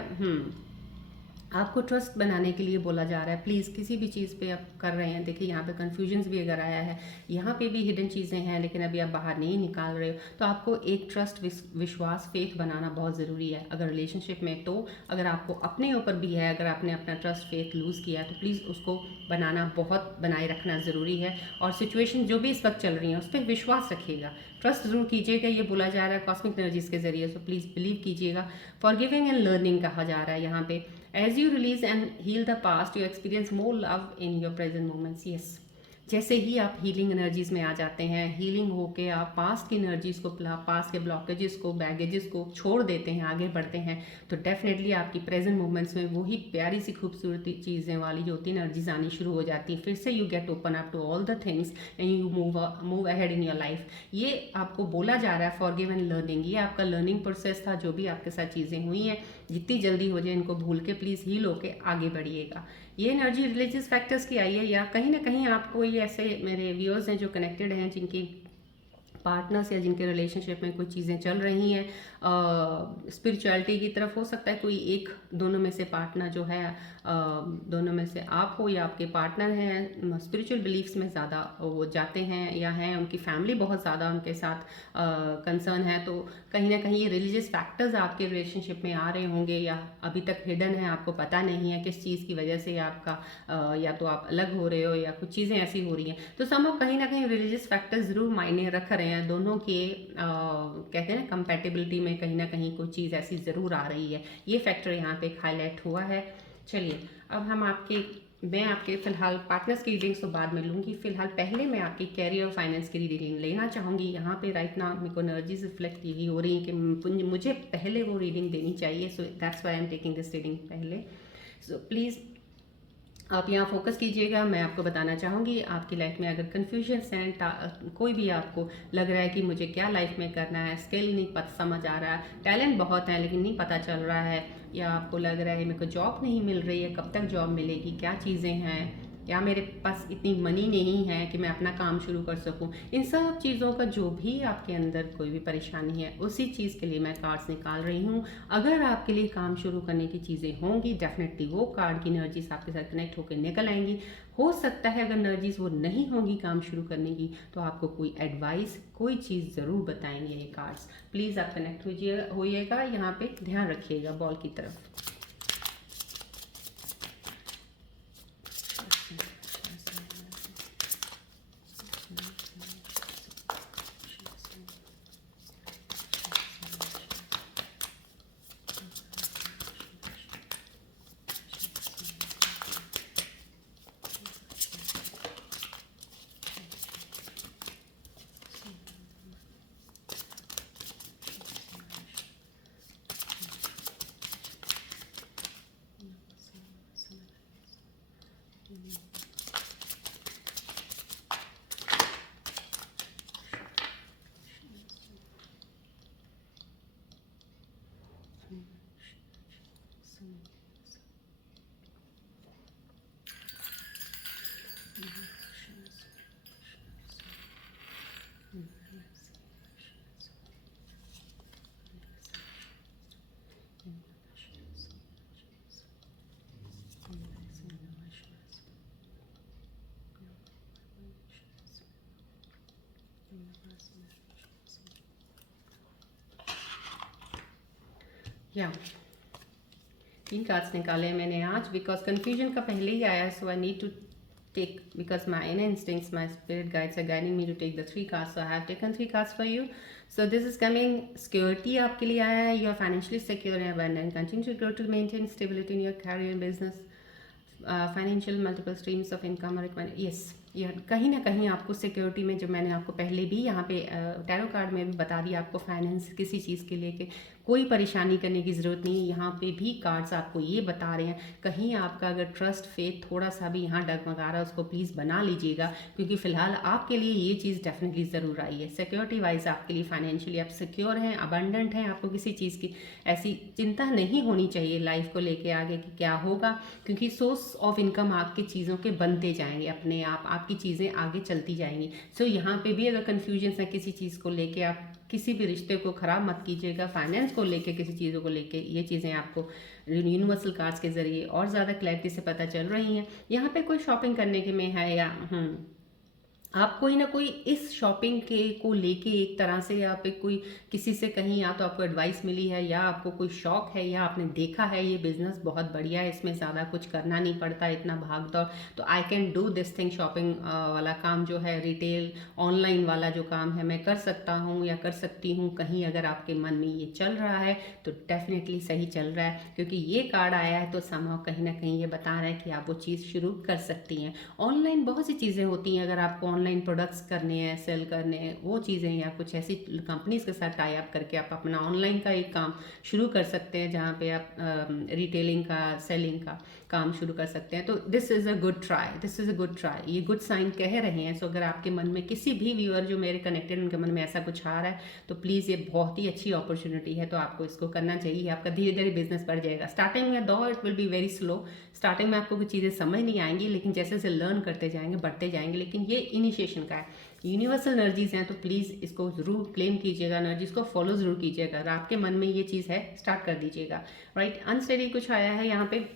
आपको ट्रस्ट बनाने के लिए बोला जा रहा है। प्लीज़ किसी भी चीज़ पे आप कर रहे हैं, देखिए यहाँ पे कन्फ्यूजन्स भी अगर आया है, यहाँ पे भी हिडन चीज़ें हैं लेकिन अभी आप बाहर नहीं निकाल रहे हो, तो आपको एक ट्रस्ट, विश्वास, फेथ बनाना बहुत ज़रूरी है अगर रिलेशनशिप में। तो अगर आपको अपने ऊपर भी है, अगर आपने अपना ट्रस्ट, फेथ लूज़ किया है, तो प्लीज़ उसको बनाए रखना ज़रूरी है। और सिचुएशन जो भी इस वक्त चल रही है उस पर विश्वास रखिएगा, ट्रस्ट ज़रूर कीजिएगा। ये बोला जा रहा है कॉस्मिक एनर्जीज के ज़रिए, सो प्लीज़ बिलीव कीजिएगा। फॉरगिविंग एंड लर्निंग कहा जा रहा है यहाँ पे। As you release and heal the past, you experience more love in your present moments. Yes. जैसे ही आप हीलिंग एनर्जीज में आ जाते हैं, हीलिंग होके आप पास्ट की एनर्जीज को, पास्ट के ब्लॉकेजेस को, बैगेजेस को छोड़ देते हैं, आगे बढ़ते हैं, तो डेफिनेटली आपकी प्रेजेंट मोमेंट्स में वही प्यारी सी खूबसूरती चीज़ें वाली जो होती है एनर्जीज आनी शुरू हो जाती हैं। फिर से you get open up to all the things and you move ahead in your life. ये आपको बोला जा रहा है फॉरगिव एंड लर्निंग, ये आपका लर्निंग प्रोसेस था। जो भी आपके साथ चीज़ें हुई हैं, जितनी जल्दी हो जाए इनको भूल के प्लीज़ हील होके आगे बढ़िएगा। ये एनर्जी रिलीजियस फैक्टर्स की आई है, या कहीं ना कहीं आपको ये ऐसे मेरे व्यूअर्स हैं जो कनेक्टेड हैं, जिनकी पार्टनर्स या जिनके रिलेशनशिप में कोई चीज़ें चल रही हैं स्पिरिचुअलिटी की तरफ, हो सकता है कोई एक दोनों में से पार्टनर जो है, दोनों में से आप हो या आपके पार्टनर हैं, स्पिरिचुअल बिलीफ्स में ज़्यादा वो जाते हैं या हैं, उनकी फैमिली बहुत ज़्यादा उनके साथ कंसर्न है, तो कहीं ना कहीं ये रिलीजियस फैक्टर्स आपके रिलेशनशिप में आ रहे होंगे या अभी तक हिडन है, आपको पता नहीं है किस चीज़ की वजह से आपका या तो आप अलग हो रहे हो या कुछ चीज़ें ऐसी हो रही हैं। तो सब कहीं ना कहीं रिलीजियस फैक्टर्स ज़रूर मायने रख रहे हैं, दोनों के कहते हैं ना कंपैटिबिलिटी में कहीं ना कहीं कोई चीज़ ऐसी ज़रूर आ रही है। ये फैक्टर यहाँ पे हाईलाइट हुआ है। चलिए अब मैं आपके फ़िलहाल पार्टनर्स की रीडिंग्स तो बाद में लूँगी, फ़िलहाल पहले मैं आपकी कैरियर और फाइनेंस की रीडिंग लेना चाहूँगी। यहाँ पे राइट नाउ मेरे को एनर्जीज रिफ्लेक्ट यही हो रही है कि मुझे पहले वो रीडिंग देनी चाहिए, so that's why I am taking this reading पहले। सो प्लीज़ आप यहाँ फोकस कीजिएगा। मैं आपको बताना चाहूँगी आपकी लाइफ में अगर कन्फ्यूजन्स हैं, कोई भी आपको लग रहा है कि मुझे क्या लाइफ में करना है, स्किल नहीं पता समझ आ रहा है, टैलेंट बहुत है लेकिन नहीं पता चल रहा है, या आपको लग रहा है मेरे को जॉब नहीं मिल रही है, कब तक जॉब मिलेगी, क्या चीज़ें हैं, या मेरे पास इतनी मनी नहीं है कि मैं अपना काम शुरू कर सकूं, इन सब चीज़ों का जो भी आपके अंदर कोई भी परेशानी है, उसी चीज़ के लिए मैं कार्ड्स निकाल रही हूँ। अगर आपके लिए काम शुरू करने की चीज़ें होंगी, डेफिनेटली वो कार्ड की एनर्जीज आपके साथ कनेक्ट होकर निकल आएंगी। हो सकता है अगर एनर्जीज वो नहीं होंगी काम शुरू करने की, तो आपको कोई एडवाइस, कोई चीज़ ज़रूर बताएंगे ये कार्ड्स। प्लीज़ आप कनेक्ट होइएगा, यहाँ पे ध्यान रखिएगा बॉल की तरफ। या 3 कार्ड्स निकाले मैंने आज, बिकॉज कन्फ्यूजन का पहले ही आया, so I need to take, because my inner instincts, my spirit guides are guiding me to take the 3 cards, so I have taken 3 cards for you. So this is coming, security आपके लिए आया है, you are financially secure and abundant, continue to grow to maintain stability in your career and business, financial multiple streams of income or requirement. Yes, या कहीं ना कहीं आपको सिक्योरिटी में, जो मैंने आपको पहले भी यहाँ पे टैरो कार्ड में भी बता दिया, आपको फाइनेंस किसी चीज़ के लेके कोई परेशानी करने की ज़रूरत नहीं है। यहाँ पे भी कार्ड्स आपको ये बता रहे हैं, कहीं आपका अगर ट्रस्ट, फेथ थोड़ा सा भी यहाँ डगमगा रहा है, उसको प्लीज़ बना लीजिएगा, क्योंकि फ़िलहाल आपके लिए ये चीज़ डेफिनेटली ज़रूर आई है। सिक्योरिटी वाइज आपके लिए फाइनेंशियली आप सिक्योर हैं, अबंडेंट हैं, आपको किसी चीज़ की ऐसी चिंता नहीं होनी चाहिए लाइफ को लेके आगे कि क्या होगा, क्योंकि सोर्स ऑफ इनकम आपकी चीज़ों के बनते जाएंगे अपने आप, आपकी चीज़ें आगे चलती जाएंगी। सो यहाँ पे भी अगर कन्फ्यूजन है किसी चीज़ को लेके, आप किसी भी रिश्ते को ख़राब मत कीजिएगा, फाइनेंस को लेके, किसी चीज़ों को लेके। ये चीज़ें आपको यूनिवर्सल कार्ड्स के ज़रिए और ज़्यादा क्लैरिटी से पता चल रही हैं। यहाँ पे कोई शॉपिंग करने के में है या आप कोई ना कोई इस शॉपिंग के को लेके एक तरह से, या पे कोई किसी से कहीं या तो आपको एडवाइस मिली है, या आपको कोई शौक है, या आपने देखा है ये बिजनेस बहुत बढ़िया है, इसमें ज़्यादा कुछ करना नहीं पड़ता, इतना भाग दौड़, तो I can do this thing. Shopping वाला काम जो है, रिटेल ऑनलाइन वाला जो काम है, मैं कर सकता हूँ या कर सकती हूँ। कहीं अगर आपके मन में ये चल रहा है तो डेफिनेटली सही चल रहा है, क्योंकि ये कार्ड आया है तो समहाउ कहीं ना कहीं ये बता रहा है कि आप वो चीज़ शुरू कर सकती हैं। ऑनलाइन बहुत सी चीज़ें होती हैं, अगर आपको ऑनलाइन प्रोडक्ट्स करने हैं, सेल करने हैं, वो चीज़ें, या कुछ ऐसी कंपनीज के साथ टाई अप करके आप अपना ऑनलाइन का एक काम शुरू कर सकते हैं, जहाँ पे आप रिटेलिंग का, सेलिंग का काम शुरू कर सकते हैं। तो this is a good try, this is a good try, ये गुड साइन कह रहे हैं। सो अगर आपके मन में, किसी भी व्यूअर जो मेरे कनेक्टेड, उनके मन में ऐसा कुछ आ रहा है, तो प्लीज़, ये बहुत ही अच्छी अपॉर्चुनिटी है, तो आपको इसको करना चाहिए। आपका धीरे धीरे बिजनेस बढ़ जाएगा। स्टार्टिंग में दो it will be very slow, starting में आपको कुछ चीज़ें समझ नहीं आएंगी, लेकिन जैसे जैसे लर्न करते जाएंगे, बढ़ते जाएंगे। लेकिन ये इनिशिएशन का है, यूनिवर्सल एनर्जीज हैं, तो प्लीज़ इसको ज़रूर क्लेम कीजिएगा, एनर्जीज को फॉलो ज़रूर कीजिएगा। अगर आपके मन में ये चीज़ है, स्टार्ट कर दीजिएगा। राइट, अनस्टेडी कुछ आया है यहाँ पे।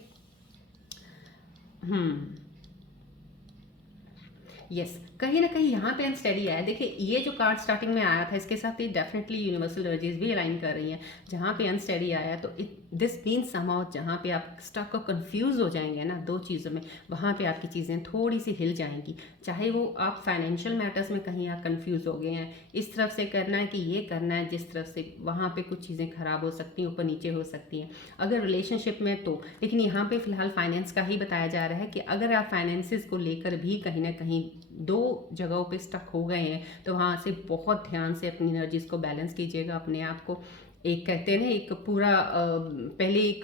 यस, कहीं ना कहीं यहाँ पे अनस्टेडी आया है। देखिए, ये जो कार्ड स्टार्टिंग में आया था, इसके साथ ही डेफिनेटली यूनिवर्सल एनर्जीज भी अलाइन कर रही हैं। जहाँ पे अनस्टेडी आया, तो दिस मीन्स समहाउ जहाँ पे आप स्टक और कंफ्यूज हो जाएंगे ना दो चीज़ों में, वहाँ पे आपकी चीज़ें थोड़ी सी हिल जाएंगी। चाहे वो आप फाइनेंशियल मैटर्स में कहीं आप कंफ्यूज हो गए हैं, इस तरफ से करना है कि ये करना है, जिस तरफ से, वहाँ पे कुछ चीज़ें खराब हो सकती हैं, ऊपर नीचे हो सकती हैं। अगर रिलेशनशिप में तो, लेकिन यहाँ पे फिलहाल फाइनेंस का ही बताया जा रहा है कि अगर आप फाइनेंसिस को लेकर भी कहीं ना कहीं दो जगहों पे स्टक हो गए हैं, तो वहाँ से बहुत ध्यान से अपनी एनर्जीज को बैलेंस कीजिएगा। अपने आप को एक, कहते हैं ना, एक पूरा पहले एक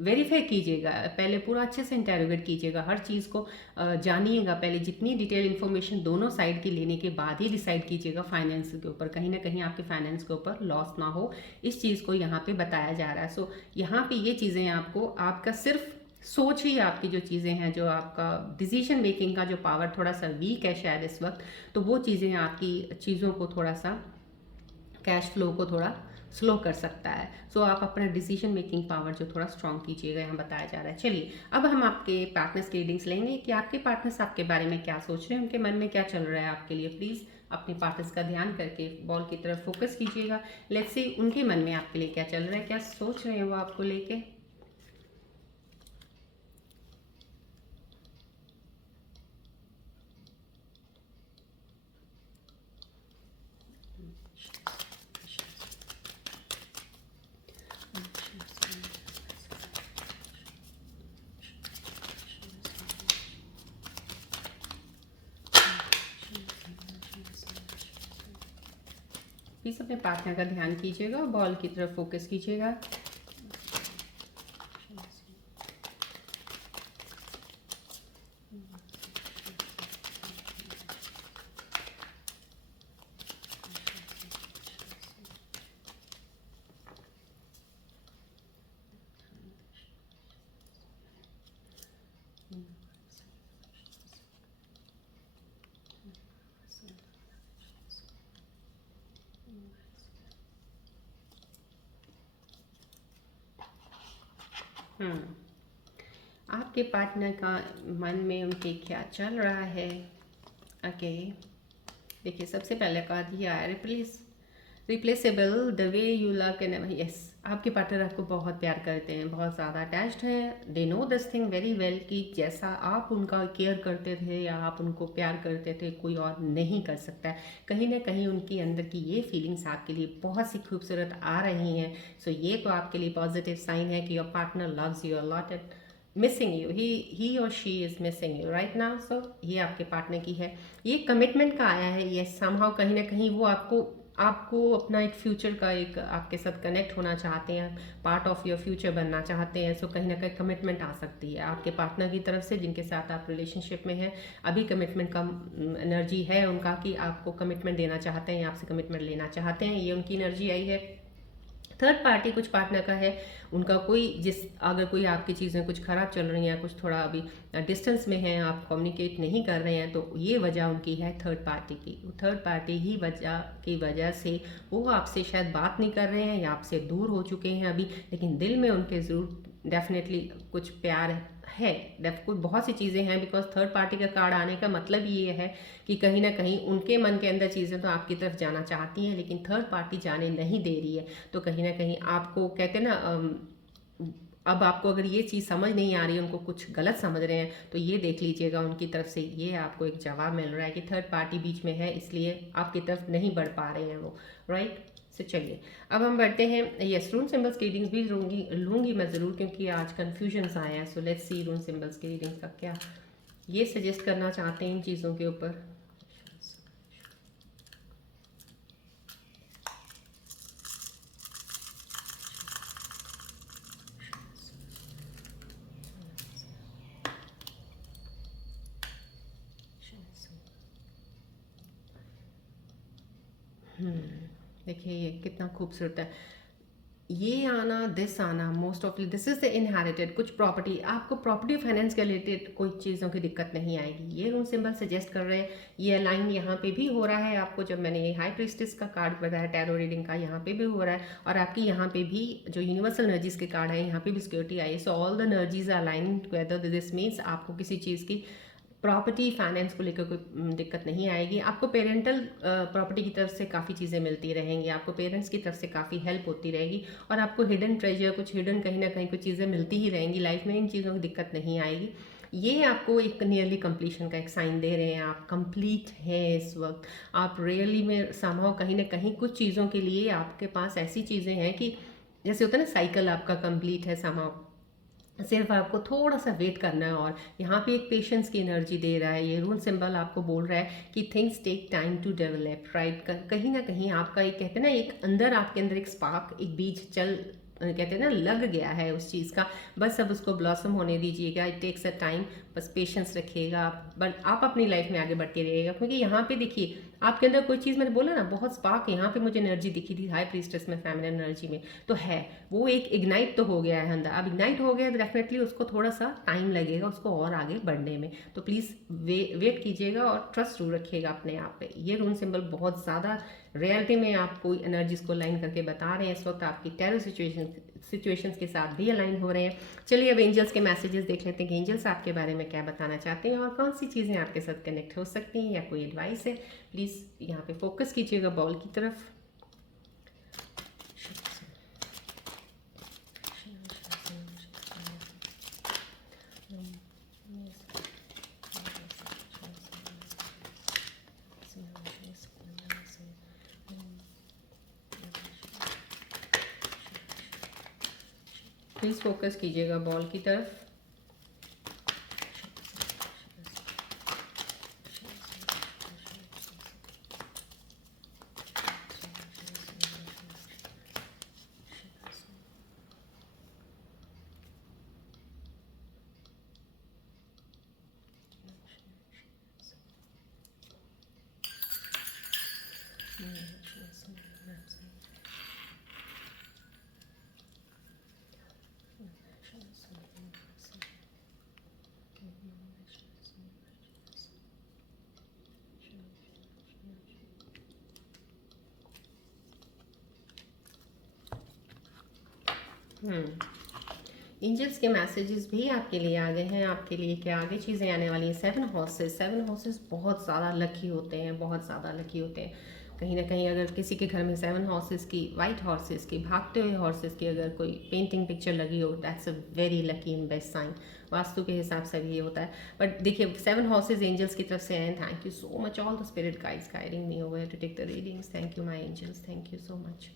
वेरीफाई कीजिएगा, पहले पूरा अच्छे से इंटेरोगेट कीजिएगा, हर चीज़ को जानिएगा पहले, जितनी डिटेल इन्फॉर्मेशन दोनों साइड की लेने के बाद ही डिसाइड कीजिएगा फाइनेंस के ऊपर। कहीं ना कहीं आपके फाइनेंस के ऊपर लॉस ना हो, इस चीज़ को यहाँ पे बताया जा रहा है। सो यहाँ पे ये चीज़ें आपको, आपका सिर्फ सोच ही, आपकी जो चीज़ें हैं, जो आपका डिसीजन मेकिंग का जो पावर थोड़ा सा वीक है शायद इस वक्त, तो वो चीज़ें आपकी चीज़ों को थोड़ा सा, कैश फ्लो को थोड़ा स्लो कर सकता है। सो आप अपना डिसीजन मेकिंग पावर जो थोड़ा स्ट्रॉन्ग कीजिएगा, यहाँ बताया जा रहा है। चलिए, अब हम आपके पार्टनर्स की रीडिंग्स लेंगे कि आपके पार्टनर्स आपके बारे में क्या सोच रहे हैं, उनके मन में क्या चल रहा है आपके लिए। प्लीज़ अपने पार्टनर्स का ध्यान करके बॉल की तरफ फोकस कीजिएगा। लेट्स सी उनके मन में आपके लिए क्या चल रहा है, क्या सोच रहे हैं वो आपको लेके। प्लीज़ अपने पार्टनर का ध्यान कीजिएगा और बॉल की तरफ फोकस कीजिएगा। आपके पार्टनर का मन में उनके क्या चल रहा है। ओके, देखिए, सबसे पहले कार्ड ये आया, replaceable, the way you love can. Yes, आपके पार्टनर आपको बहुत प्यार करते हैं, बहुत ज़्यादा अटैच्ड हैं। They know this thing very well कि जैसा आप उनका केयर करते थे या आप उनको प्यार करते थे, कोई और नहीं कर सकता है। कहीं ना कहीं उनकी अंदर की ये फीलिंग्स आपके लिए बहुत सी खूबसूरत आ रही हैं। सो ये तो आपके लिए पॉजिटिव साइन है कि your partner loves you a lot and missing you, he और she is missing you right now. So ये आपके पार्टनर की है, ये कमिटमेंट का आया है। ये समहाउ कहीं ना कहीं वो आपको अपना एक फ्यूचर का, एक आपके साथ कनेक्ट होना चाहते हैं, पार्ट ऑफ योर फ्यूचर बनना चाहते हैं। सो कहीं ना कहीं कमिटमेंट आ सकती है आपके पार्टनर की तरफ से, जिनके साथ आप रिलेशनशिप में हैं। अभी कमिटमेंट का एनर्जी है उनका कि आपको कमिटमेंट देना चाहते हैं, आपसे कमिटमेंट लेना चाहते हैं, ये उनकी एनर्जी आई है। थर्ड पार्टी कुछ पार्टनर का है, उनका कोई अगर कोई आपकी चीज़ें कुछ ख़राब चल रही हैं, कुछ थोड़ा अभी डिस्टेंस में हैं, आप कम्युनिकेट नहीं कर रहे हैं, तो ये वजह उनकी है थर्ड पार्टी की। थर्ड पार्टी ही वजह से वो आपसे शायद बात नहीं कर रहे हैं या आपसे दूर हो चुके हैं अभी, लेकिन दिल में उनके ज़रूर डेफिनेटली कुछ प्यार है। कोई बहुत सी चीज़ें हैं, बिकॉज थर्ड पार्टी का कार्ड आने का मतलब ये है कि कहीं ना कहीं उनके मन के अंदर चीज़ें तो आपकी तरफ जाना चाहती हैं, लेकिन थर्ड पार्टी जाने नहीं दे रही है। तो कहीं ना कहीं आपको कहते हैं ना, अब आपको अगर ये चीज़ समझ नहीं आ रही है, उनको कुछ गलत समझ रहे हैं, तो ये देख लीजिएगा उनकी तरफ से ये आपको एक जवाब मिल रहा है कि थर्ड पार्टी बीच में है, इसलिए आपकी तरफ नहीं बढ़ पा रहे हैं वो, राइट। सो चलिए अब हम बढ़ते हैं। यस, रून सिंबल्स की रीडिंग्स भी लूँगी मैं ज़रूर, क्योंकि आज कन्फ्यूजन्स आए हैं। सो लेट्स सी रून सिंबल्स की रीडिंग्स का क्या ये सजेस्ट करना चाहते हैं इन चीज़ों के ऊपर। देखिए ये कितना खूबसूरत है, ये आना, दिस आना, most ऑफली this is the inherited. कुछ प्रॉपर्टी, आपको प्रॉपर्टी फाइनेंस के रिलेटेड कोई चीज़ों की दिक्कत नहीं आएगी, ये रून सिंबल सजेस्ट कर रहे हैं। ये अलाइन यहाँ पे भी हो रहा है आपको, जब मैंने ये हाई प्रीस्टिस का कार्ड बताया टैरो रीडिंग का, यहाँ पे भी हो रहा है, और आपकी यहाँ पे भी जो यूनिवर्सल एनर्जीज के कार्ड है यहाँ पे भी सिक्योरिटी आई है। So all the energies are aligning together. This means आपको किसी चीज़ की प्रॉपर्टी फाइनेंस को लेकर कोई दिक्कत नहीं आएगी। आपको पेरेंटल प्रॉपर्टी की तरफ से काफ़ी चीज़ें मिलती रहेंगी, आपको पेरेंट्स की तरफ से काफ़ी हेल्प होती रहेगी, और आपको हिडन ट्रेजर, कुछ हिडन कहीं ना कहीं कुछ चीज़ें मिलती ही रहेंगी लाइफ में। इन चीज़ों की दिक्कत नहीं आएगी। ये आपको एक नियरली कंप्लीशन का एक साइन दे रहे हैं, आप कंप्लीट हैं इस वक्त। आप रियली में समहाउ कहीं ना कहीं कुछ चीज़ों के लिए आपके पास ऐसी चीज़ें हैं कि जैसे होता है ना, साइकिल आपका कंप्लीट है समहाउ, सिर्फ आपको थोड़ा सा वेट करना है। और यहाँ पे एक पेशेंस की एनर्जी दे रहा है, ये रून सिंबल आपको बोल रहा है कि things take time to develop, right. कहीं ना कहीं आपका एक कहते हैं ना, एक अंदर आपके अंदर एक स्पार्क, एक बीज कहते हैं ना, लग गया है उस चीज़ का, बस अब उसको ब्लॉसम होने दीजिएगा। इट टेक्स अ टाइम, बस पेशेंस रखिएगा आप, बट आप अपनी लाइफ में आगे बढ़ते रहिएगा। क्योंकि यहाँ पे देखिए आपके अंदर कोई चीज़, मैंने बोला ना बहुत स्पार्क, यहाँ पे मुझे एनर्जी दिखी थी हाई प्रीस्टेस में, फेमिनिन एनर्जी में, तो है वो एक इग्नाइट तो हो गया है अंदर। अब इग्नाइट हो गया तो डेफिनेटली उसको थोड़ा सा टाइम लगेगा उसको और आगे बढ़ने में, तो प्लीज़ वेट कीजिएगा और ट्रस्ट जरूर रखिएगा अपने आप पे। ये रून सिंबल बहुत ज़्यादा रियलिटी में आपको एनर्जीज को अलाइन करके बता रहे हैं। इस वक्त आपकी टेरो सिचुएशंस के साथ भी अलाइन हो रहे हैं। चलिए अब एंजल्स के मैसेजेस देख लेते हैं कि एंजल्स आपके बारे में क्या बताना चाहते हैं, और कौन सी चीज़ें आपके साथ कनेक्ट हो सकती हैं, या कोई एडवाइस है। प्लीज़ यहाँ पे फोकस कीजिएगा बॉल की तरफ। प्लीज़ फोकस कीजिएगा बॉल की तरफ। एंजल्स के मैसेजेस भी आपके लिए आ गए हैं। आपके लिए क्या आगे चीज़ें आने वाली हैं। 7 हॉर्सेस, 7 हॉर्सेस बहुत ज़्यादा लकी होते हैं, बहुत ज़्यादा लकी होते हैं। कहीं ना कहीं अगर किसी के घर में 7 हॉर्सेस की, वाइट हॉर्सेस की, भागते हुए हॉर्सेस की अगर कोई पेंटिंग पिक्चर लगी हो, that's a very lucky and best sign. वास्तु के हिसाब से भी ये होता है। बट देखिए 7 हॉर्सेस एंजल्स की तरफ से आए। Thank you so much all the spirit guides guiding me over to take the readings. Thank you my angels, thank you so much.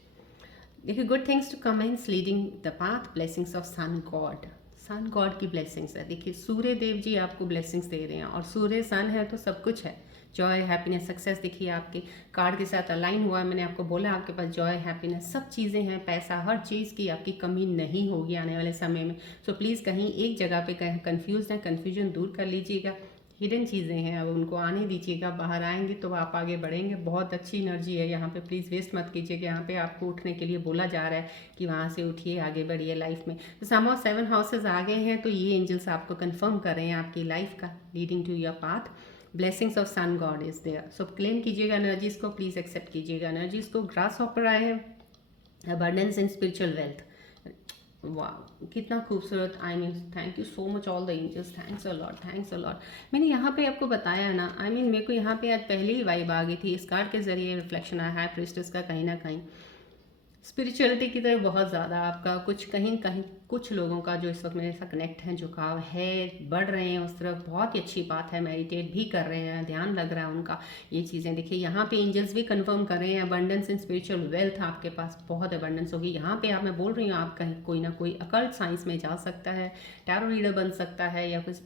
देखिए good things to commence leading the path, blessings of sun god, sun god की ब्लेसिंग्स है। देखिए सूर्य देव जी आपको ब्लेसिंग्स दे रहे हैं, और सूर्य सन है तो सब कुछ है। जॉय, हैप्पीनेस, सक्सेस देखिए आपके कार्ड के साथ अलाइन हुआ है। मैंने आपको बोला आपके पास जॉय, हैप्पीनेस सब चीज़ें हैं, पैसा, हर चीज़ की आपकी कमी नहीं होगी आने वाले समय में। सो प्लीज़ कहीं एक जगह पे कन्फ्यूज है, कन्फ्यूजन दूर कर लीजिएगा। हिडन चीज़ें हैं, अब उनको आने दीजिएगा, बाहर आएंगे तो आप आगे बढ़ेंगे। बहुत अच्छी एनर्जी है यहाँ पे, प्लीज़ वेस्ट मत कीजिएगा। यहाँ पे आपको उठने के लिए बोला जा रहा है कि वहाँ से उठिए, आगे बढ़िए लाइफ में। तो समहाउ 7 हाउसेज आ गए हैं, तो ये एंजल्स आपको कंफर्म कर रहे हैं आपकी लाइफ का, leading to your path. Blessings of sun god is there. So claim कीजिएगा एनर्जीज को, प्लीज़ एक्सेप्ट कीजिएगा एनर्जीज को। ग्रास हॉपर आए हैं, abundance and spiritual wealth। वाह कितना खूबसूरत। I mean thank you so much all the angels, thanks a lot, thanks a lot. मैंने यहाँ पे आपको बताया ना, आई मीन मेरे को यहाँ पे आज पहले ही वाइब आ गई थी, इस कार्ड के जरिए रिफ्लेक्शन आया है प्रिस्टेस का। कहीं ना कहीं स्पिरिचुअलिटी की तरफ बहुत ज़्यादा आपका कुछ कहीं कहीं कुछ लोगों का जो इस वक्त मेरे साथ कनेक्ट है, झुकाव है, बढ़ रहे हैं उस तरफ। बहुत ही अच्छी बात है, मेडिटेट भी कर रहे हैं, ध्यान लग रहा है उनका। ये चीज़ें देखिए यहाँ पे एंजल्स भी कंफर्म कर रहे हैं, अबंडेंस इन स्पिरिचुअल वेल्थ आपके पास बहुत अबंडेंस होगी। यहाँ पे आप, मैं बोल रही हूँ, आप कहीं कोई ना कोई अकल्ट साइंस में जा सकता है, टैरो रीडर बन सकता है, या कुछ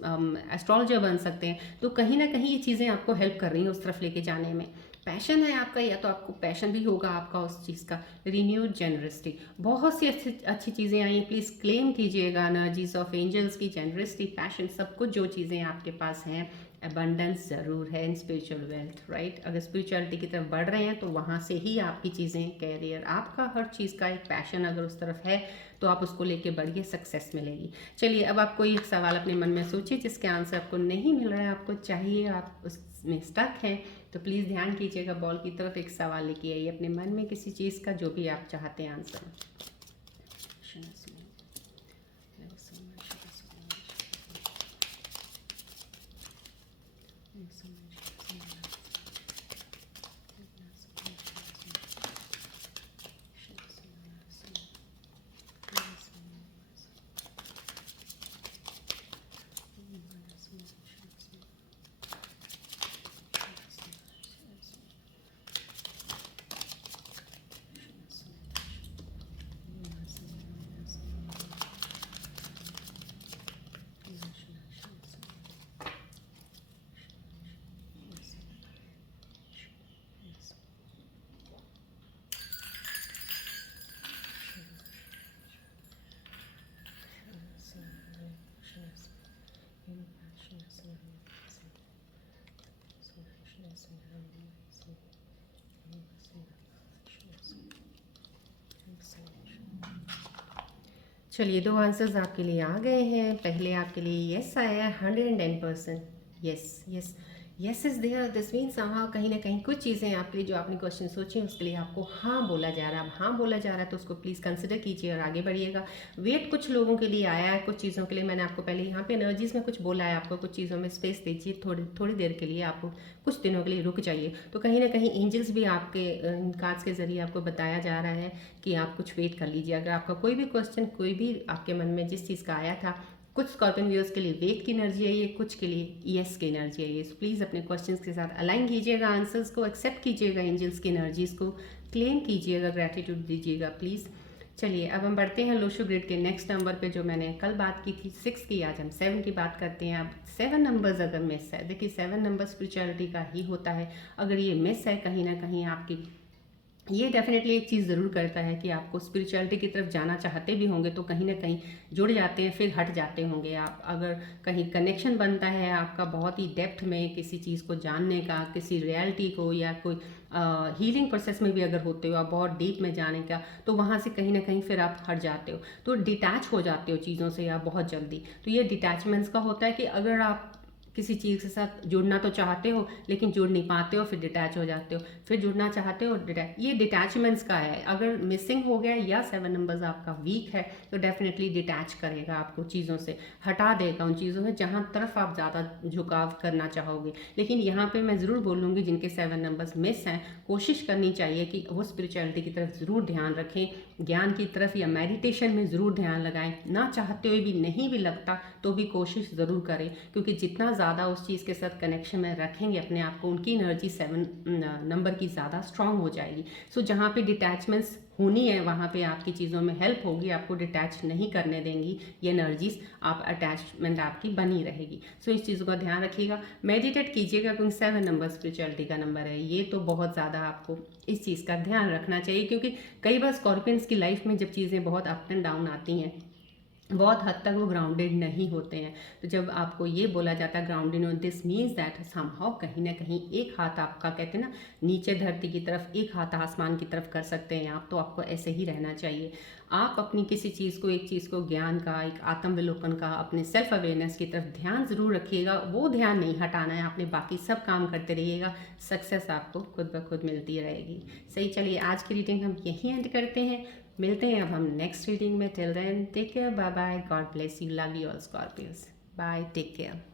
एस्ट्रोलॉजर बन सकते हैं। तो कहीं ना कहीं ये चीज़ें आपको हेल्प कर रही हैं उस तरफ लेके जाने में। पैशन है आपका, या तो आपको पैशन भी होगा आपका उस चीज़ का। रिन्यूड जेनरसिटी, बहुत सी अच्छी अच्छी चीज़ें आई हैं, प्लीज़ क्लेम कीजिएगा एनर्जीज ऑफ एंजल्स की। जेनरसिटी, पैशन, सब कुछ जो चीज़ें आपके पास हैं। अबंडेंस ज़रूर है इन स्पिरिचुअल वेल्थ, राइट। अगर स्पिरिचुअलिटी की तरफ बढ़ रहे हैं तो वहाँ से ही आपकी चीज़ें, कैरियर, आपका हर चीज़ का एक पैशन अगर उस तरफ है तो आप उसको लेके बढ़िए, सक्सेस मिलेगी। चलिए अब आप कोई एक सवाल अपने मन में सोचिए जिसके आंसर आपको नहीं मिल रहा है, आपको चाहिए, आप उसमें स्टक हैं, तो प्लीज़ ध्यान कीजिएगा बॉल की तरफ। एक सवाल लेके आइए अपने मन में किसी चीज़ का, जो भी आप चाहते हैं आंसर। चलिए दो आंसर्स आपके लिए आ गए हैं। पहले आपके लिए यस आया है 110%। Yes yes yes is there. This means somehow कहीं ना कहीं कुछ चीज़ें आपके लिए जो आपने क्वेश्चन सोचे उसके लिए आपको हाँ बोला जा रहा है। अब हाँ बोला जा रहा है तो उसको प्लीज़ कंसिडर कीजिए और आगे बढ़िएगा। वेट कुछ लोगों के लिए आया है, कुछ चीज़ों के लिए। मैंने आपको पहले यहाँ पे एनर्जीज में कुछ बोला है, आपको कुछ चीज़ों में स्पेस दीजिए, थोड़ी थोड़ी देर के लिए, आपको कुछ दिनों के लिए रुक जाइए। तो कहीं ना कहीं एंजल्स भी आपके कार्ड्स के ज़रिए आपको बताया जा रहा है कि आप कुछ वेट कर लीजिए। अगर आपका कोई भी क्वेश्चन, कोई भी आपके मन में जिस चीज़ का आया था, कुछ स्कॉर्पियन व्यूअर्स के लिए वेट की एनर्जी है ये, कुछ के लिए यस की एनर्जी है ये। सो प्लीज़ अपने क्वेश्चंस के साथ अलाइन कीजिएगा, आंसर्स को एक्सेप्ट कीजिएगा, एंजल्स की एनर्जीज को क्लेम कीजिएगा, ग्रैटिट्यूड दीजिएगा प्लीज़। चलिए अब हम बढ़ते हैं लोशो ग्रिड के नेक्स्ट नंबर पे, जो मैंने कल बात की थी 6 की, आज हम 7 की बात करते हैं। अब 7 नंबर्स अगर मिस है, देखिए 7 नंबर स्पिरिचुअलिटी का ही होता है। अगर ये मिस है कहीं ना कहीं आपकी, ये डेफिनेटली एक चीज़ ज़रूर करता है कि आपको स्पिरिचुअलिटी की तरफ जाना चाहते भी होंगे तो कहीं ना कहीं जुड़ जाते हैं, फिर हट जाते होंगे आप। अगर कहीं कनेक्शन बनता है आपका बहुत ही डेप्थ में किसी चीज़ को जानने का, किसी रियलिटी को, या कोई हीलिंग प्रोसेस में भी अगर होते हो आप बहुत डीप में जाने का, तो वहाँ से कहीं ना कहीं फिर आप हट जाते हो, तो डिटैच हो जाते हो चीज़ों से आप बहुत जल्दी। तो ये डिटैचमेंट्स का होता है कि अगर आप किसी चीज़ के साथ जुड़ना तो चाहते हो लेकिन जुड़ नहीं पाते हो, फिर डिटैच हो जाते हो, फिर जुड़ना चाहते हो, डिटैच। ये डिटैचमेंट्स का है। अगर मिसिंग हो गया या 7 नंबर्स आपका वीक है तो डेफिनेटली डिटैच करेगा आपको चीज़ों से, हटा देगा उन चीज़ों से जहाँ तरफ आप ज़्यादा झुकाव करना चाहोगे। लेकिन यहाँ पे मैं ज़रूर बोलूँगी जिनके 7 नंबर्स मिस हैं, कोशिश करनी चाहिए कि वो स्पिरिचुअलिटी की तरफ ज़रूर ध्यान रखें, ज्ञान की तरफ या मेडिटेशन में ज़रूर ध्यान लगाएं। ना चाहते हुए भी, नहीं भी लगता तो भी कोशिश ज़रूर करें, क्योंकि जितना ज़्यादा उस चीज़ के साथ कनेक्शन में रखेंगे अपने आप को, उनकी एनर्जी 7 नंबर की ज़्यादा स्ट्रांग हो जाएगी। सो जहाँ पे डिटैचमेंट्स होनी है वहाँ पे आपकी चीज़ों में हेल्प होगी, आपको डिटैच नहीं करने देंगी ये एनर्जीज, आप अटैचमेंट आपकी बनी रहेगी। सो इस चीज़ों का ध्यान रखिएगा, मेडिटेट कीजिएगा, क्योंकि 7 नंबर स्पिरिचुअलिटी का नंबर है। ये तो बहुत ज़्यादा आपको इस चीज़ का ध्यान रखना चाहिए, क्योंकि कई बार स्कॉर्पियंस की लाइफ में जब चीज़ें बहुत अप एंड डाउन आती हैं बहुत हद तक वो ग्राउंडेड नहीं होते हैं। तो जब आपको ये बोला जाता है grounded, this means that somehow कहीं ना कहीं एक हाथ आपका, कहते हैं ना, नीचे धरती की तरफ, एक हाथ आसमान की तरफ कर सकते हैं आप। तो आपको ऐसे ही रहना चाहिए। आप अपनी किसी चीज़ को, एक चीज़ को, ज्ञान का, एक आत्मविलोकन का, अपने सेल्फ अवेयरनेस की तरफ ध्यान ज़रूर रखिएगा। वो ध्यान नहीं हटाना है आपने, बाकी सब काम करते रहिएगा। सक्सेस आपको खुद ब खुद मिलती रहेगी। सही, चलिए आज की रीडिंग हम यहीं एंड करते हैं। मिलते हैं अब हम नेक्स्ट रीडिंग में। Till then take care, bye bye, God bless you, love you all Scorpios, bye, take care.